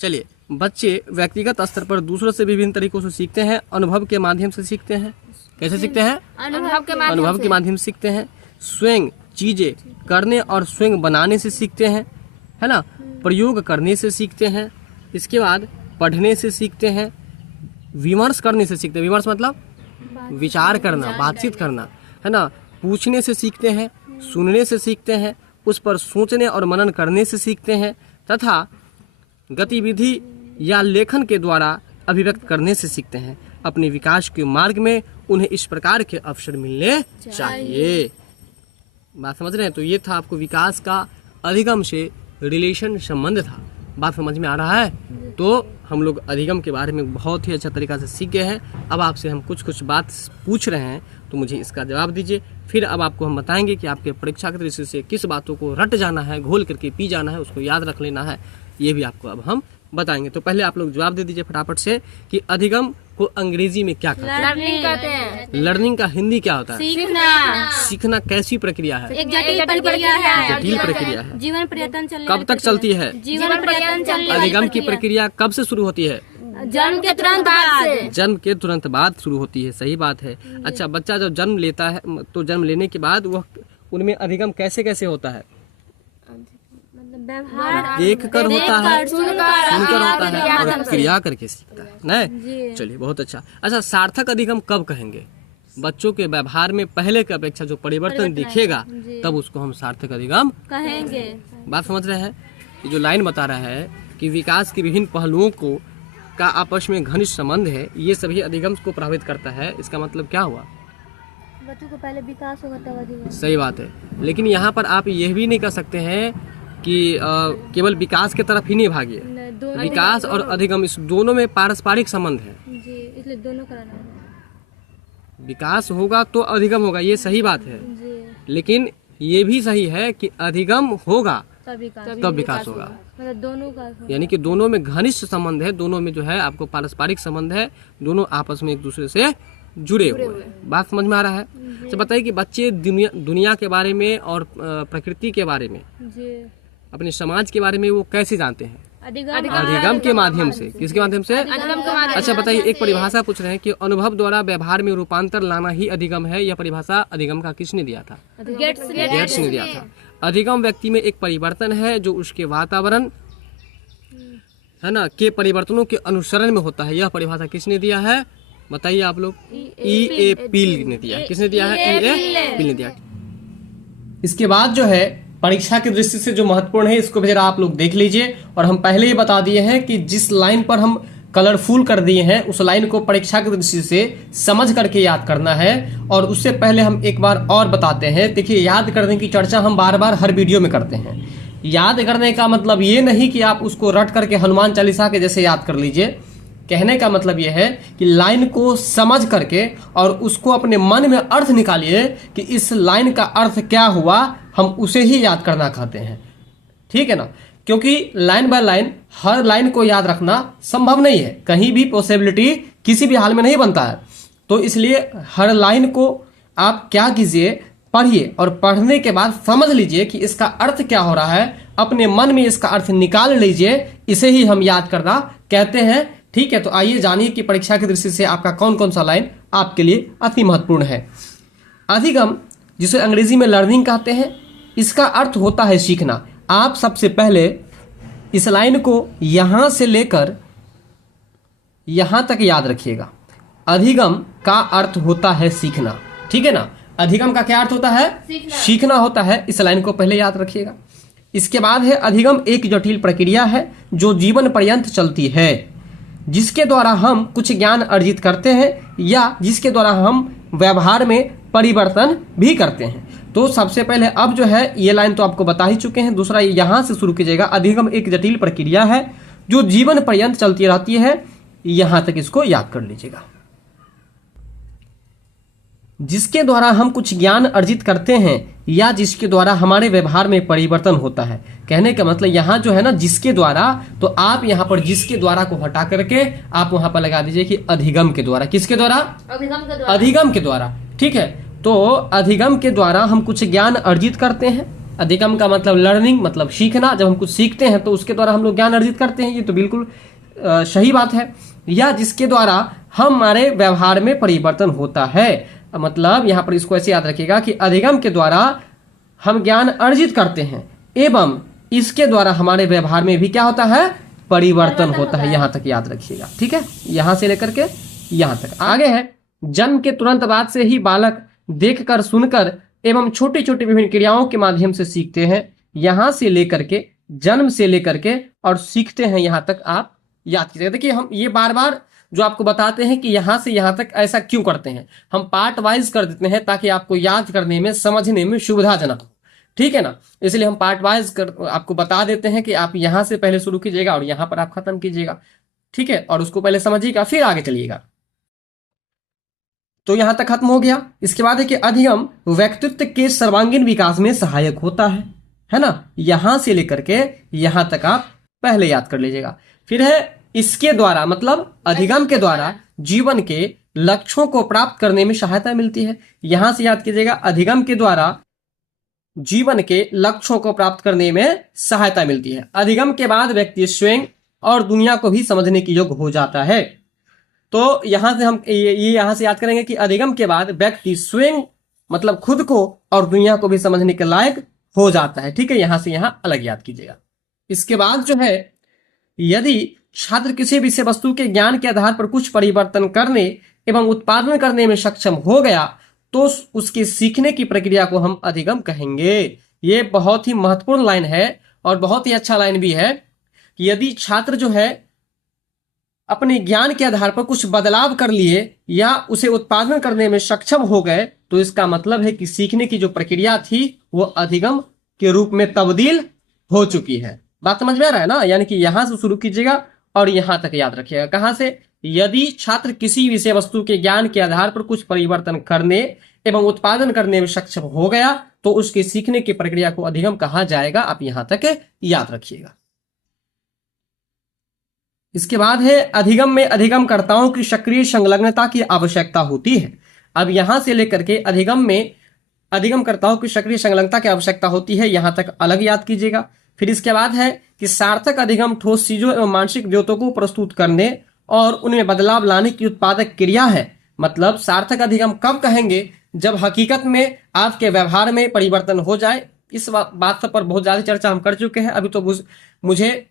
चलिए, बच्चे व्यक्तिगत स्तर पर दूसरों से विभिन्न तरीकों से सीखते हैं। अनुभव के माध्यम से सीखते हैं। कैसे सीखते हैं? अनुभव के माध्यम से सीखते हैं। स्वयं चीजें करने और स्वयं बनाने से सीखते हैं, है ना। प्रयोग करने से सीखते हैं। इसके बाद पढ़ने से सीखते हैं। विमर्श करने से सीखते हैं। विमर्श मतलब विचार करना, बातचीत करना, है ना। पूछने से सीखते हैं। सुनने से सीखते हैं। उस पर सोचने और मनन करने से सीखते हैं तथा गतिविधि या लेखन के द्वारा अभिव्यक्त करने से सीखते हैं। अपने विकास के मार्ग में उन्हें इस प्रकार के अवसर मिलने चाहिए। बात समझ रहे हैं? तो ये था आपको विकास का अधिगम से रिलेशन संबंध था। बात समझ में आ रहा है? तो हम लोग अधिगम के बारे में बहुत ही अच्छा तरीका से सीख गए हैं। अब आपसे हम कुछ बात पूछ रहे हैं तो मुझे इसका जवाब दीजिए। फिर अब आपको हम बताएंगे कि आपके परीक्षा के दृष्टि से किस बातों को रट जाना है, घोल करके पी जाना है, उसको याद रख लेना है, ये भी आपको अब हम बताएंगे। तो पहले आप लोग जवाब दे दीजिए फटाफट से कि अधिगम को अंग्रेजी में क्या कहते हैं? लर्निंग कहते हैं। लर्निंग का हिंदी क्या होता है? सीखना। सीखना कैसी प्रक्रिया है? एक जटिल प्रक्रिया है। जटिल प्रक्रिया है। जीवन पर्यटन चलने कब तक चलती है? जीवन पर्यटन चलने अधिगम की प्रक्रिया कब से शुरू होती है? जन्म के तुरंत बाद से। जन्म के तुरंत बाद शुरू होती है। सही बात है। अच्छा, बच्चा जब जन्म लेता है तो जन्म लेने के बाद वह उनमें अधिगम कैसे कैसे होता है? देख कर होता है, सुनकर होता है और क्रिया करके सीखता है। नहीं, चलिए बहुत अच्छा। अच्छा, सार्थक अधिगम कब कहेंगे? बच्चों के व्यवहार में पहले की अपेक्षा जो परिवर्तन दिखेगा तब उसको हम सार्थक अधिगम कहेंगे। बात समझ रहे हैं? ये जो लाइन बता रहा है कि विकास के विभिन्न पहलुओं को का आपस में घनिष्ठ संबंध है, ये सभी अधिगम को प्रभावित करता है। इसका मतलब क्या हुआ? बच्चों को पहले विकास होगा तब अधिगम। सही बात है। लेकिन यहाँ पर आप यह भी नहीं कर सकते हैं कि केवल विकास की तरफ ही नहीं भागिए। विकास और अधिगम इस दोनों में पारस्परिक संबंध है जी, इसलिए दोनों कराना है। विकास होगा तो अधिगम होगा, ये सही बात है जी। लेकिन ये भी सही है कि अधिगम होगा तब विकास होगा। मतलब दोनों का, यानी कि दोनों में घनिष्ठ संबंध है। दोनों में जो है आपको पारस्परिक संबंध है। दोनों आपस में एक दूसरे से जुड़े हुए हैं। बात समझ में आ रहा है? तो बताइए कि बच्चे दुनिया के बारे में और प्रकृति के बारे में, अपने समाज के बारे में वो कैसे जानते हैं? अधिगम के माध्यम से। किसके माध्यम से? अच्छा बताइए, एक परिभाषा पूछ रहे हैं कि अनुभव द्वारा व्यवहार में रूपांतर लाना ही अधिगम है। यह परिभाषा अधिगम का किसने दिया था? गेट्स ने दिया था। अधिगम व्यक्ति में एक परिवर्तन है जो उसके वातावरण, है ना, के परिवर्तनों के अनुसरण में होता है। यह परिभाषा किसने दिया है बताइए आप लोग? E.A. पील ने दिया। किसने दिया है? E.A. पील ने दिया। इसके बाद जो है परीक्षा की दृष्टि से जो महत्वपूर्ण है इसको भी जरा आप लोग देख लीजिए। और हम पहले ही बता दिए हैं कि जिस लाइन पर हम कलरफुल कर दिए हैं उस लाइन को परीक्षा की दृष्टि से समझ करके याद करना है। और उससे पहले हम एक बार और बताते हैं। देखिए, याद करने की चर्चा हम बार बार हर वीडियो में करते हैं। याद करने का मतलब ये नहीं कि आप उसको रट करके हनुमान चालीसा के जैसे याद कर लीजिए। कहने का मतलब यह है कि लाइन को समझ करके और उसको अपने मन में अर्थ निकालिए कि इस लाइन का अर्थ क्या हुआ, हम उसे ही याद करना कहते हैं। ठीक है ना? क्योंकि line by line her line को याद रखना संभव नहीं है। कहीं भी पॉसिबिलिटी किसी भी हाल में नहीं बनता है। तो इसलिए हर लाइन को आप क्या कीजिए, पढ़िए और पढ़ने के बाद समझ लीजिए कि इसका अर्थ क्या हो रहा है। अपने मन में इसका अर्थ निकाल लीजिए। इसे ही हम याद करना कहते हैं। ठीक है, तो आइए जानिए कि परीक्षा की दृष्टि से आपका कौन कौन सा लाइन आपके लिए अति महत्वपूर्ण है। अधिगम जिसे अंग्रेजी में लर्निंग कहते हैं, इसका अर्थ होता है सीखना। आप सबसे पहले इस लाइन को यहां से लेकर यहां तक याद रखिएगा। अधिगम का अर्थ होता है सीखना, ठीक है ना। अधिगम का क्या अर्थ होता है? सीखना होता है। इस लाइन को पहले याद रखिएगा। इसके बाद है अधिगम एक जटिल प्रक्रिया है जो जीवन पर्यंत चलती है, जिसके द्वारा हम कुछ ज्ञान अर्जित करते हैं या जिसके द्वारा हम व्यवहार में परिवर्तन भी करते हैं। तो सबसे पहले अब जो है ये लाइन तो आपको बता ही चुके हैं। दूसरा यहां से शुरू कीजिएगा। अधिगम एक जटिल प्रक्रिया है जो जीवन पर्यंत चलती रहती है, यहां तक इसको याद कर लीजिएगा। जिसके द्वारा हम कुछ ज्ञान अर्जित करते हैं या जिसके द्वारा हमारे व्यवहार में परिवर्तन होता है। कहने का मतलब यहाँ जो है ना, जिसके द्वारा, तो आप यहाँ पर जिसके द्वारा को हटा करके आप वहां पर लगा दीजिए कि अधिगम के द्वारा। किसके द्वारा? अधिगम के द्वारा, ठीक है। तो अधिगम के द्वारा हम कुछ ज्ञान अर्जित करते हैं। अधिगम का मतलब लर्निंग, मतलब सीखना। जब हम कुछ सीखते हैं तो उसके द्वारा हम लोग ज्ञान अर्जित करते हैं, ये तो बिल्कुल सही बात है। या जिसके द्वारा हमारे व्यवहार में परिवर्तन होता है, मतलब यहाँ पर इसको ऐसे याद रखिएगा कि अधिगम के द्वारा हम ज्ञान अर्जित करते हैं एवं इसके द्वारा हमारे व्यवहार में भी क्या होता है? परिवर्तन होता है। यहाँ तक याद रखिएगा, ठीक है। यहाँ से लेकर के यहाँ तक आगे है। जन्म के तुरंत बाद से ही बालक देखकर, सुनकर एवं छोटी छोटी विभिन्न क्रियाओं के माध्यम से सीखते हैं। यहाँ से लेकर के, जन्म से लेकर के और सीखते हैं, यहाँ तक आप याद कीजिएगा। देखिए हम ये बार बार जो आपको बताते हैं कि यहां से यहां तक ऐसा क्यों करते हैं, हम पार्ट वाइज कर देते हैं ताकि आपको याद करने में, समझने में सुविधाजनक हो, ठीक है ना। इसलिए हम पार्ट वाइज आपको बता देते हैं कि आप यहां से पहले शुरू कीजिएगा और यहां पर आप खत्म कीजिएगा, ठीक है। और उसको पहले समझिएगा फिर आगे चलिएगा। तो यहां तक खत्म हो गया। इसके बाद है कि अधिगम व्यक्तित्व के सर्वांगीण विकास में सहायक होता है ना। यहां से लेकर के यहां तक आप पहले याद कर लीजिएगा। फिर है इसके द्वारा, मतलब अधिगम के द्वारा जीवन के लक्ष्यों को प्राप्त करने में सहायता मिलती है। यहां से याद कीजिएगा, अधिगम के द्वारा जीवन के लक्ष्यों को प्राप्त करने में सहायता मिलती है। अधिगम के बाद व्यक्ति स्वयं और दुनिया को भी समझने के योग्य हो जाता है। तो यहां से हम ये यहां से याद करेंगे कि अधिगम के बाद व्यक्ति स्वयं, मतलब खुद को और दुनिया को भी समझने के लायक हो जाता है, ठीक है। यहां से यहां अलग याद कीजिएगा। इसके बाद जो है, यदि छात्र किसी विषय वस्तु के ज्ञान के आधार पर कुछ परिवर्तन करने एवं उत्पादन करने में सक्षम हो गया तो उसके सीखने की प्रक्रिया को हम अधिगम कहेंगे। ये बहुत ही महत्वपूर्ण लाइन है और बहुत ही अच्छा लाइन भी है कि यदि छात्र जो है अपने ज्ञान के आधार पर कुछ बदलाव कर लिए या उसे उत्पादन करने में सक्षम हो गए तो इसका मतलब है कि सीखने की जो प्रक्रिया थी वो अधिगम के रूप में तब्दील हो चुकी है। बात समझ में आ रहा है ना। यानी कि यहां से शुरू कीजिएगा और यहां तक याद रखिएगा। कहां से? यदि छात्र किसी विषय वस्तु के ज्ञान के आधार पर कुछ परिवर्तन करने एवं उत्पादन करने में सक्षम हो गया तो उसके सीखने की प्रक्रिया को अधिगम कहा जाएगा। आप यहां तक याद रखिएगा। इसके बाद है अधिगम में अधिगमकर्ताओं की सक्रिय संलग्नता की आवश्यकता होती है। अब यहां से लेकर के अधिगम में अधिगमकर्ताओं की सक्रिय संलग्नता की आवश्यकता होती है, यहां तक अलग याद कीजिएगा। फिर इसके बाद है कि सार्थक अधिगम ठोस चीजों एवं मानसिक द्योतों को प्रस्तुत करने और उनमें बदलाव लाने की उत्पादक क्रिया है। मतलब सार्थक अधिगम कब कहेंगे? जब हकीकत में आपके व्यवहार में परिवर्तन हो जाए। इस बात पर बहुत ज्यादा चर्चा हम कर चुके हैं। अभी तो मुझे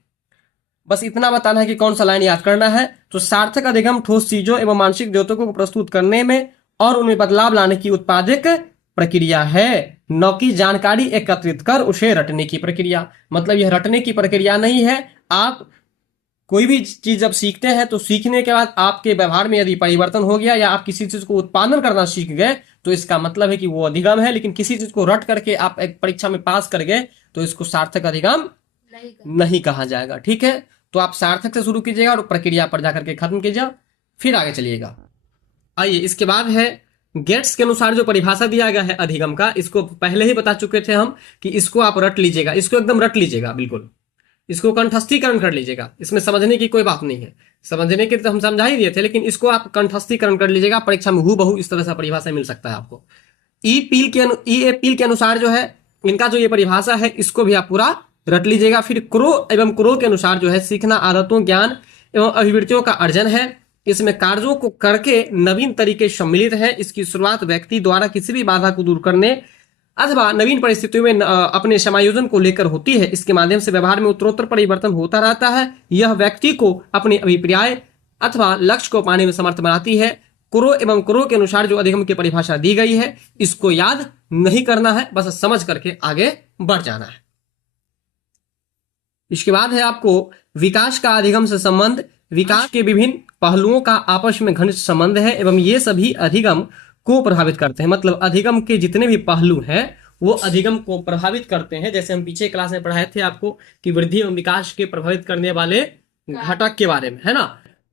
बस इतना बताना है कि कौन सा लाइन याद करना है। तो सार्थक अधिगम ठोस चीजों एवं मानसिक द्योतकों को प्रस्तुत करने में और उनमें बदलाव लाने की उत्पादक प्रक्रिया है, न कि जानकारी एकत्रित कर उसे रटने की प्रक्रिया। मतलब यह रटने की प्रक्रिया नहीं है। आप कोई भी चीज जब सीखते हैं तो सीखने के बाद आपके व्यवहार में यदि परिवर्तन हो गया या आप किसी चीज को उत्पादन करना सीख गए तो इसका मतलब है कि वो अधिगम है। लेकिन किसी चीज को रट करके आप एक परीक्षा में पास कर गए तो इसको सार्थक अधिगम नहीं कहा जाएगा, ठीक है। तो आप सार्थक से शुरू कीजिएगा और प्रक्रिया पर जाकर के खत्म कीजिए, फिर आगे चलिएगा। आइए, इसके बाद है गेट्स के अनुसार जो परिभाषा दिया गया है अधिगम का, इसको पहले ही बता चुके थे हम कि इसको आप रट लीजिएगा। इसको एकदम रट लीजिएगा, बिल्कुल इसको कंठस्थीकरण कर लीजिएगा। इसमें समझने की कोई बात नहीं है, समझने के तो हम समझा ही दिए थे, लेकिन इसको आप कंठस्थीकरण कर लीजिएगा। परीक्षा में हूबहू इस तरह से परिभाषा मिल सकता है आपको। ई ए पील के अनुसार जो है इनका जो ये परिभाषा है इसको भी आप पूरा रट लीजिएगा। फिर क्रो एवं क्रो के अनुसार जो है सीखना आदतों, ज्ञान एवं अभिवृत्तियों का अर्जन है। इसमें कार्यों को करके नवीन तरीके सम्मिलित है। इसकी शुरुआत व्यक्ति द्वारा किसी भी बाधा को दूर करने अथवा नवीन परिस्थितियों में अपने समायोजन को लेकर होती है। इसके माध्यम से व्यवहार में उत्तरोत्तर परिवर्तन होता रहता है। यह व्यक्ति को अपने अभिप्राय अथवा लक्ष्य को पाने में समर्थ बनाती है। कुरो एवं कुरो के अनुसार जो अधिगम की परिभाषा दी गई है, इसको याद नहीं करना है, बस समझ करके आगे बढ़ जाना है। इसके बाद है आपको विकास का अधिगम से संबंध। विकास के विभिन्न पहलुओं का आपस में घनिष्ठ संबंध है एवं ये सभी अधिगम को प्रभावित करते हैं। मतलब अधिगम के जितने भी पहलू हैं वो अधिगम को प्रभावित करते हैं। जैसे हम पीछे क्लास में पढ़ाए थे आपको कि वृद्धि एवं विकास के प्रभावित करने वाले घटक के बारे में, है ना,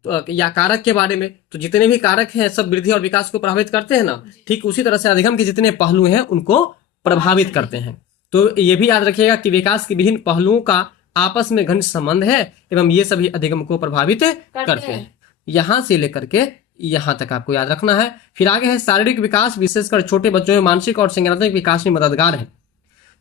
तो या कारक के बारे में। तो जितने भी कारक हैं सब वृद्धि और विकास को प्रभावित करते हैं ना, ठीक उसी तरह से अधिगम के जितने पहलू हैं उनको प्रभावित करते हैं। तो ये भी याद रखिएगा कि विकास के विभिन्न पहलुओं का आपस में घनिष्ठ संबंध है एवं ये सभी अधिगम को प्रभावित करते हैं। यहां से लेकर के यहां तक आपको याद रखना है। फिर आगे है शारीरिक विकास, विशेषकर छोटे बच्चों में मानसिक और संज्ञानात्मक विकास में मददगार है।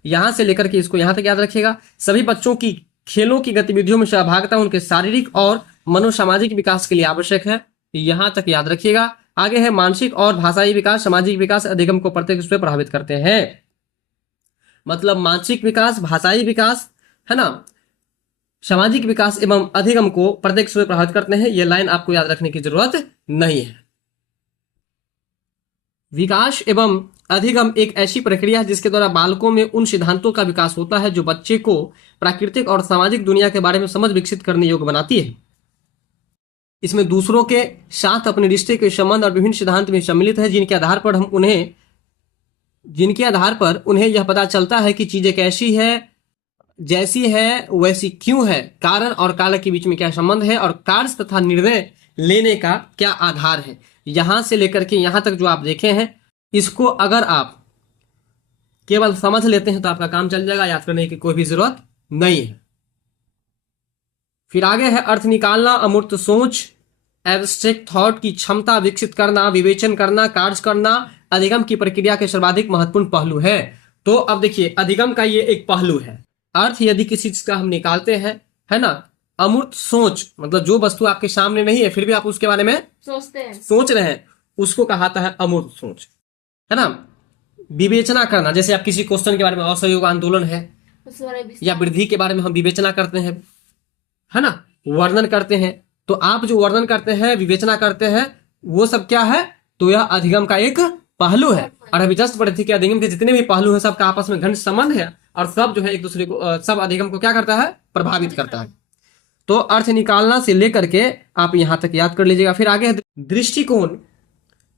यहां से लेकर के इसको यहां तक याद रखिएगा। सभी बच्चों की खेलों की गतिविधियों में सहभागिता उनके शारीरिक और मनोसामाजिक विकास के लिए आवश्यक है। यहां तक याद रखिएगा। आगे है मानसिक और भाषाई विकास, सामाजिक विकास अधिगम को प्रत्यक्ष रूप से प्रभावित करते हैं। मतलब मानसिक विकास, भाषाई विकास, है ना, सामाजिक विकास एवं अधिगम को प्रत्यक्ष रूप से प्रभावित करते हैं। यह लाइन आपको याद रखने की जरूरत नहीं है। विकास एवं अधिगम एक ऐसी प्रक्रिया है जिसके द्वारा बालकों में उन सिद्धांतों का विकास होता है जो बच्चे को प्राकृतिक और सामाजिक दुनिया के बारे में समझ विकसित करने योग्य बनाती है। इसमें दूसरों के साथ अपने रिश्ते के संबंध और विभिन्न सिद्धांत में सम्मिलित है जिनके आधार पर उन्हें यह पता चलता है कि चीजें कैसी है, जैसी है वैसी क्यों है, कारण और काल के बीच में क्या संबंध है और कार्य तथा निर्णय लेने का क्या आधार है। यहां से लेकर के यहां तक जो आप देखे हैं, इसको अगर आप केवल समझ लेते हैं तो आपका काम चल जाएगा, याद करने की कोई भी जरूरत नहीं है। फिर आगे है अर्थ निकालना, अमूर्त सोच, एब्स्ट्रैक्ट थॉट की क्षमता विकसित करना, विवेचन करना, कार्य करना अधिगम की प्रक्रिया के सर्वाधिक महत्वपूर्ण पहलू है। तो अब देखिए अधिगम का ये एक पहलू है। अर्थ यदि किसी चीज का हम निकालते हैं, है ना, अमूर्त सोच मतलब जो वस्तु आपके सामने नहीं है फिर भी आप उसके बारे में सोच रहे हैं, उसको कहाता है अमूर्त सोच, है ना। विवेचना करना, जैसे आप किसी क्वेश्चन के बारे में असहयोग आंदोलन है या वृद्धि के बारे में हम विवेचना करते हैं, है ना, वर्णन करते हैं। तो आप जो वर्णन करते हैं, विवेचना करते हैं, वो सब क्या है, तो यह अधिगम का एक पहलू है। और अभी जस्ट पढ़े थे कि अधिगम के जितने भी पहलू हैं सबका आपस में घनिष्ठ संबंध है और सब जो है एक दूसरे को, सब अधिगम को क्या करता है, प्रभावित करता है। तो अर्थ निकालना से लेकर के आप यहां तक याद कर लीजिएगा। फिर आगे दृष्टिकोण,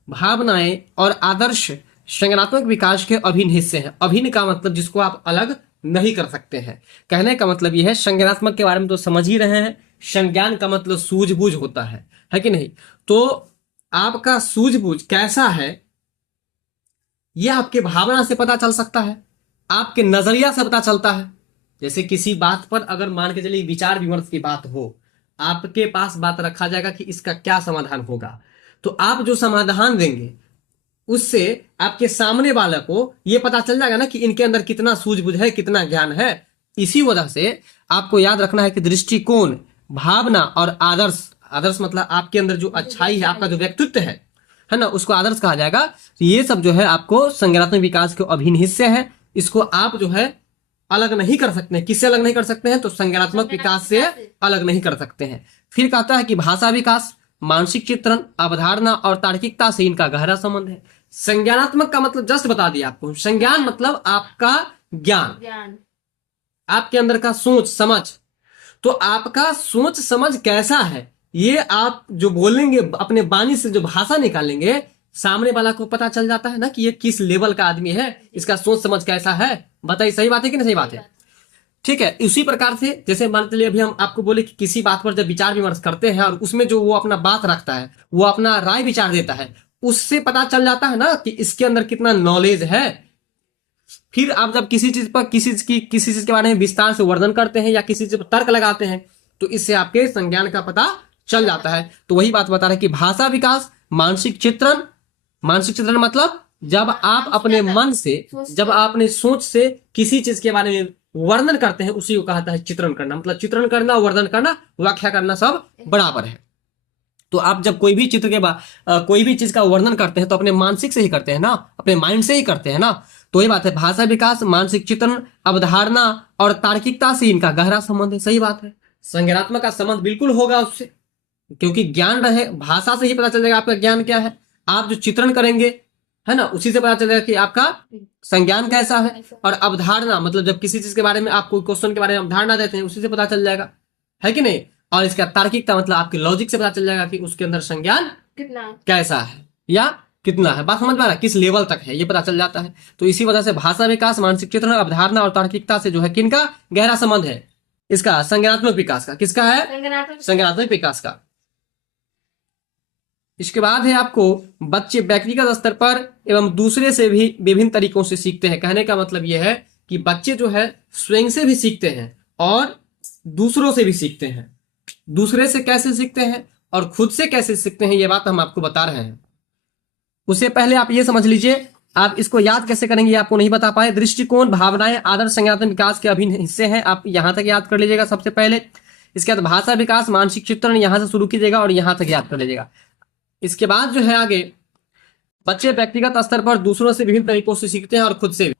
भावनाएं और आदर्श संज्ञानात्मक विकास के अभिन्न हिस्से हैं। अभिन्न का मतलब जिसको आप अलग नहीं कर सकते हैं। कहने का मतलब यह है, संज्ञानात्मक के बारे में तो समझ ही रहे हैं, संज्ञान का मतलब सूझबूझ होता है कि नहीं। तो आपका सूझबूझ कैसा है यह आपके भावना से पता चल सकता है, आपके नजरिया से पता चलता है। जैसे किसी बात पर अगर मान के चलिए विचार विमर्श की बात हो, आपके पास बात रखा जाएगा कि इसका क्या समाधान होगा, तो आप जो समाधान देंगे उससे आपके सामने वाले को यह पता चल जाएगा ना कि इनके अंदर कितना सूझबूझ है, कितना ज्ञान है। इसी वजह से आपको याद रखना है कि दृष्टिकोण, भावना और आदर्श, आदर्श मतलब आपके अंदर जो अच्छाई है, आपका जो व्यक्तित्व है ना, उसको आदर्श कहा जाएगा। तो ये सब जो है आपको संज्ञानात्मक विकास के अभिन्न हिस्से हैं। इसको आप जो है अलग नहीं कर सकते हैं। किससे अलग नहीं कर सकते हैं, तो संज्ञानात्मक विकास से अलग नहीं कर सकते हैं। फिर कहता है कि भाषा विकास, मानसिक चित्रण, अवधारणा और तार्किकता से इनका गहरा संबंध है। संज्ञानात्मक का मतलब जस्ट बता दिया आपको, संज्ञान मतलब आपका ज्ञान, आपके अंदर का सोच समझ। तो आपका सोच समझ कैसा है ये आप जो बोलेंगे, अपने वाणी से जो भाषा निकालेंगे, सामने वाला को पता चल जाता है ना कि ये किस लेवल का आदमी है, इसका सोच समझ कैसा है। बताइए सही बात है कि नहीं सही बात है। ठीक है, इसी प्रकार से जैसे मान लीजिए अभी हम आपको बोले कि किसी बात पर जब विचार विमर्श करते हैं और उसमें जो वो अपना बात रखता है, वो अपना राय विचार देता है, उससे पता चल जाता है ना कि इसके अंदर कितना नॉलेज है। फिर आप जब किसी चीज के बारे में विस्तार से वर्णन करते हैं या किसी चीज पर तर्क लगाते हैं, तो इससे आपके संज्ञान का पता चल जाता है। तो वही बात बता रहे हैं कि भाषा विकास, मानसिक चित्रण मतलब जब आप अपने मन से, जब आप अपने सोच से किसी चीज के बारे में वर्णन करते हैं, उसी को कहता है चित्रण करना। मतलब चित्रण करना, वर्णन करना, व्याख्या करना सब बराबर है। तो आप जब कोई भी चित्र के कोई भी चीज का वर्णन करते हैं तो अपने मानसिक से ही करते हैं ना, अपने माइंड से ही करते हैं ना। तो ये बात है, भाषा विकास, मानसिक चित्रण, अवधारणा और तार्किकता से इनका गहरा संबंध है। सही बात है, संज्ञानात्मक का संबंध बिल्कुल होगा उससे, क्योंकि ज्ञान रहे, भाषा से ही पता चल जाएगा आपका ज्ञान क्या है। आप जो चित्रण करेंगे है ना, उसी से पता चलेगा कि आपका संज्ञान कैसा है। और अवधारणा मतलब जब किसी चीज के बारे में आप कोई क्वेश्चन के बारे में अवधारणा देते हैं, उसी से पता चल जाएगा, है कि नहीं। और इसका तार्किकता मतलब आपके लॉजिक से पता चल जाएगा कि उसके अंदर संज्ञान कितना कैसा है या कितना है। बात समझ में आ रहा है, किस लेवल तक है, ये पता चल जाता है। तो इसी वजह से भाषा विकास, मानसिक चित्रण, अवधारणा और तार्किकता से जो है किनका गहरा संबंध है, इसका संज्ञानात्मक विकास का। किसका है? संज्ञानात्मक विकास का। इसके बाद है आपको बच्चे व्यक्तिगत स्तर पर एवं दूसरे से भी विभिन्न तरीकों से सीखते हैं। कहने का मतलब यह है कि बच्चे जो है स्वयं से भी सीखते हैं और दूसरों से भी सीखते हैं। दूसरे से कैसे सीखते हैं और खुद से कैसे सीखते हैं, ये बात हम आपको बता रहे हैं। उससे पहले आप ये समझ लीजिए, आप इसको याद कैसे करेंगे आपको नहीं बता पाए। दृष्टिकोण, भावनाएं, आदर्श संज्ञानात्मक विकास के अभिन्न हिस्से हैं, आप यहां तक याद कर लीजिएगा सबसे पहले। इसके बाद भाषा विकास, मानसिक चित्रण यहां से शुरू कीजिएगा और यहां तक याद कर लीजिएगा। इसके बाद जो है आगे, बच्चे व्यक्तिगत स्तर पर दूसरों से विभिन्न तरीकों से सीखते हैं और खुद से भी।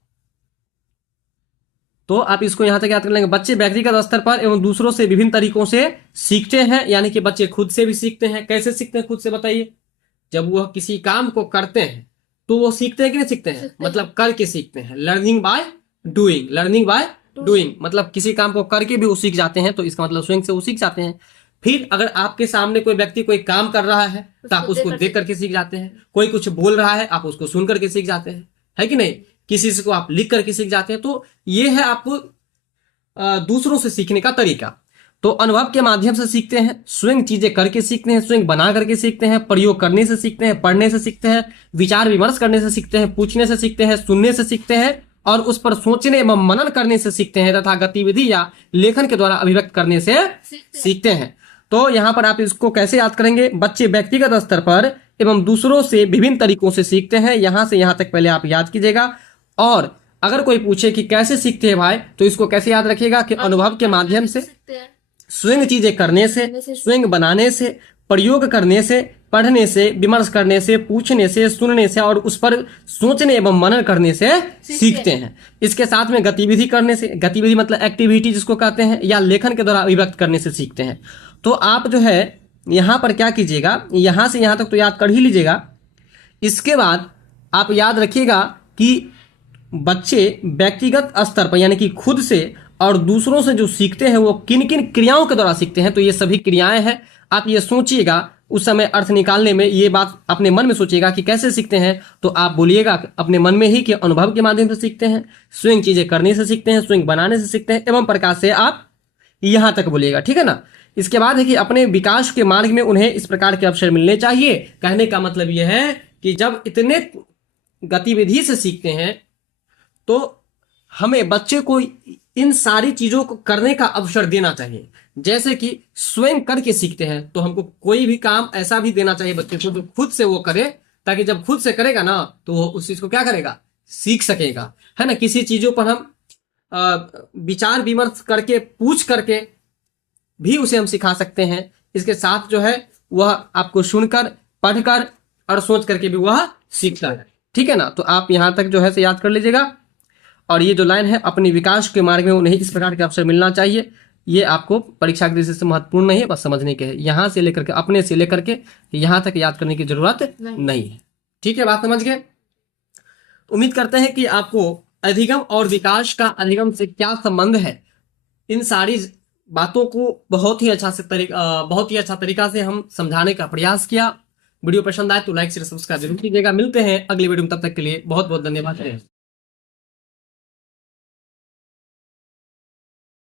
तो आप इसको यहां तक याद कर लेंगे, बच्चे व्यक्तिगत स्तर पर एवं दूसरों से विभिन्न तरीकों से सीखते हैं, यानी कि बच्चे खुद से भी सीखते हैं। कैसे सीखते हैं खुद से, बताइए। जब वह किसी काम को करते हैं तो वो सीखते हैं कि नहीं सीखते हैं? मतलब करके सीखते हैं। Learning by doing, learning by doing मतलब किसी काम को करके भी वो सीख जाते हैं, तो इसका मतलब स्वयं से वो सीख जाते हैं। फिर अगर आपके सामने कोई व्यक्ति कोई काम कर रहा है तो आप उसको देख करके सीख जाते हैं। कोई कुछ बोल रहा है, आप उसको सुन करके सीख जाते हैं, है कि नहीं। किसी से को आप लिख करके सीख जाते हैं। तो ये है आपको दूसरों से सीखने का तरीका। तो अनुभव के माध्यम से सीखते हैं, स्वयं चीजें करके सीखते हैं, स्वयं बना करके सीखते हैं, प्रयोग करने से सीखते हैं, पढ़ने से सीखते हैं, विचार विमर्श करने से सीखते हैं, पूछने से सीखते हैं, सुनने से सीखते हैं और उस पर सोचने एवं मनन करने से सीखते हैं तथा गतिविधि या लेखन के द्वारा अभिव्यक्त करने से सीखते हैं। तो यहाँ पर आप इसको कैसे याद करेंगे, बच्चे व्यक्तिगत स्तर पर एवं दूसरों से विभिन्न तरीकों से सीखते हैं। यहां से यहां तक पहले आप याद कीजिएगा। और अगर कोई पूछे कि कैसे सीखते हैं भाई, तो इसको कैसे याद रखिएगा कि अनुभव के माध्यम से, स्वयं चीजें करने से, स्वयं बनाने से, प्रयोग करने से, पढ़ने से, विमर्श करने से, पूछने से, सुनने से और उस पर सोचने एवं मनन करने से सीखते हैं। इसके साथ में गतिविधि करने से, गतिविधि मतलब एक्टिविटी जिसको कहते हैं, या लेखन के द्वारा अभिव्यक्त करने से सीखते हैं। तो आप जो है यहां पर क्या कीजिएगा, यहां से यहां तक तो याद कर ही लीजिएगा। इसके बाद आप याद रखिएगा कि बच्चे व्यक्तिगत स्तर पर यानी कि खुद से और दूसरों से जो सीखते हैं वो किन किन क्रियाओं के द्वारा सीखते हैं। तो ये सभी क्रियाएं हैं। आप ये सोचिएगा, उस समय अर्थ निकालने में ये बात अपने मन में सोचिएगा कि कैसे सीखते हैं। तो आप बोलिएगा अपने मन में ही कि अनुभव के माध्यम से सीखते हैं, स्वयं चीजें करने से सीखते हैं, स्वयं बनाने से सीखते हैं एवं प्रकार से आप यहां तक बोलिएगा, ठीक है ना। इसके बाद है कि अपने विकास के मार्ग में उन्हें इस प्रकार के अवसर मिलने चाहिए। कहने का मतलब यह है कि जब इतने गतिविधि से सीखते हैं तो हमें बच्चे को इन सारी चीजों को करने का अवसर देना चाहिए। जैसे कि स्वयं करके सीखते हैं तो हमको कोई भी काम ऐसा भी देना चाहिए बच्चे को जो खुद से वो करे, ताकि जब खुद से करेगा ना तो वो उस चीज को क्या करेगा, सीख सकेगा, है ना। किसी चीजों पर हम विचार विमर्श करके, पूछ करके भी उसे हम सिखा सकते हैं। इसके साथ जो है वह आपको सुनकर, पढ़कर और सोच करके भी वह सीखता है, ठीक है ना। तो आप यहां तक जो है से याद कर लीजिएगा। और ये जो लाइन है, अपने विकास के मार्ग में उन्हें इस प्रकार के अवसर मिलना चाहिए, ये आपको परीक्षा की दृष्टि से महत्वपूर्ण नहीं है, बस समझने के है। यहां से लेकर के, अपने से लेकर के यहां तक याद करने की जरूरत नहीं है, ठीक है। बात समझ गए। उम्मीद करते हैं कि आपको अधिगम और विकास का अधिगम से क्या संबंध है, इन सारी बातों को बहुत ही अच्छा तरीका से हम समझाने का प्रयास किया। वीडियो पसंद आए तो लाइक शेयर सब्सक्राइब जरूर कीजिएगा। मिलते हैं अगली वीडियो में, तब तक के लिए बहुत बहुत धन्यवाद।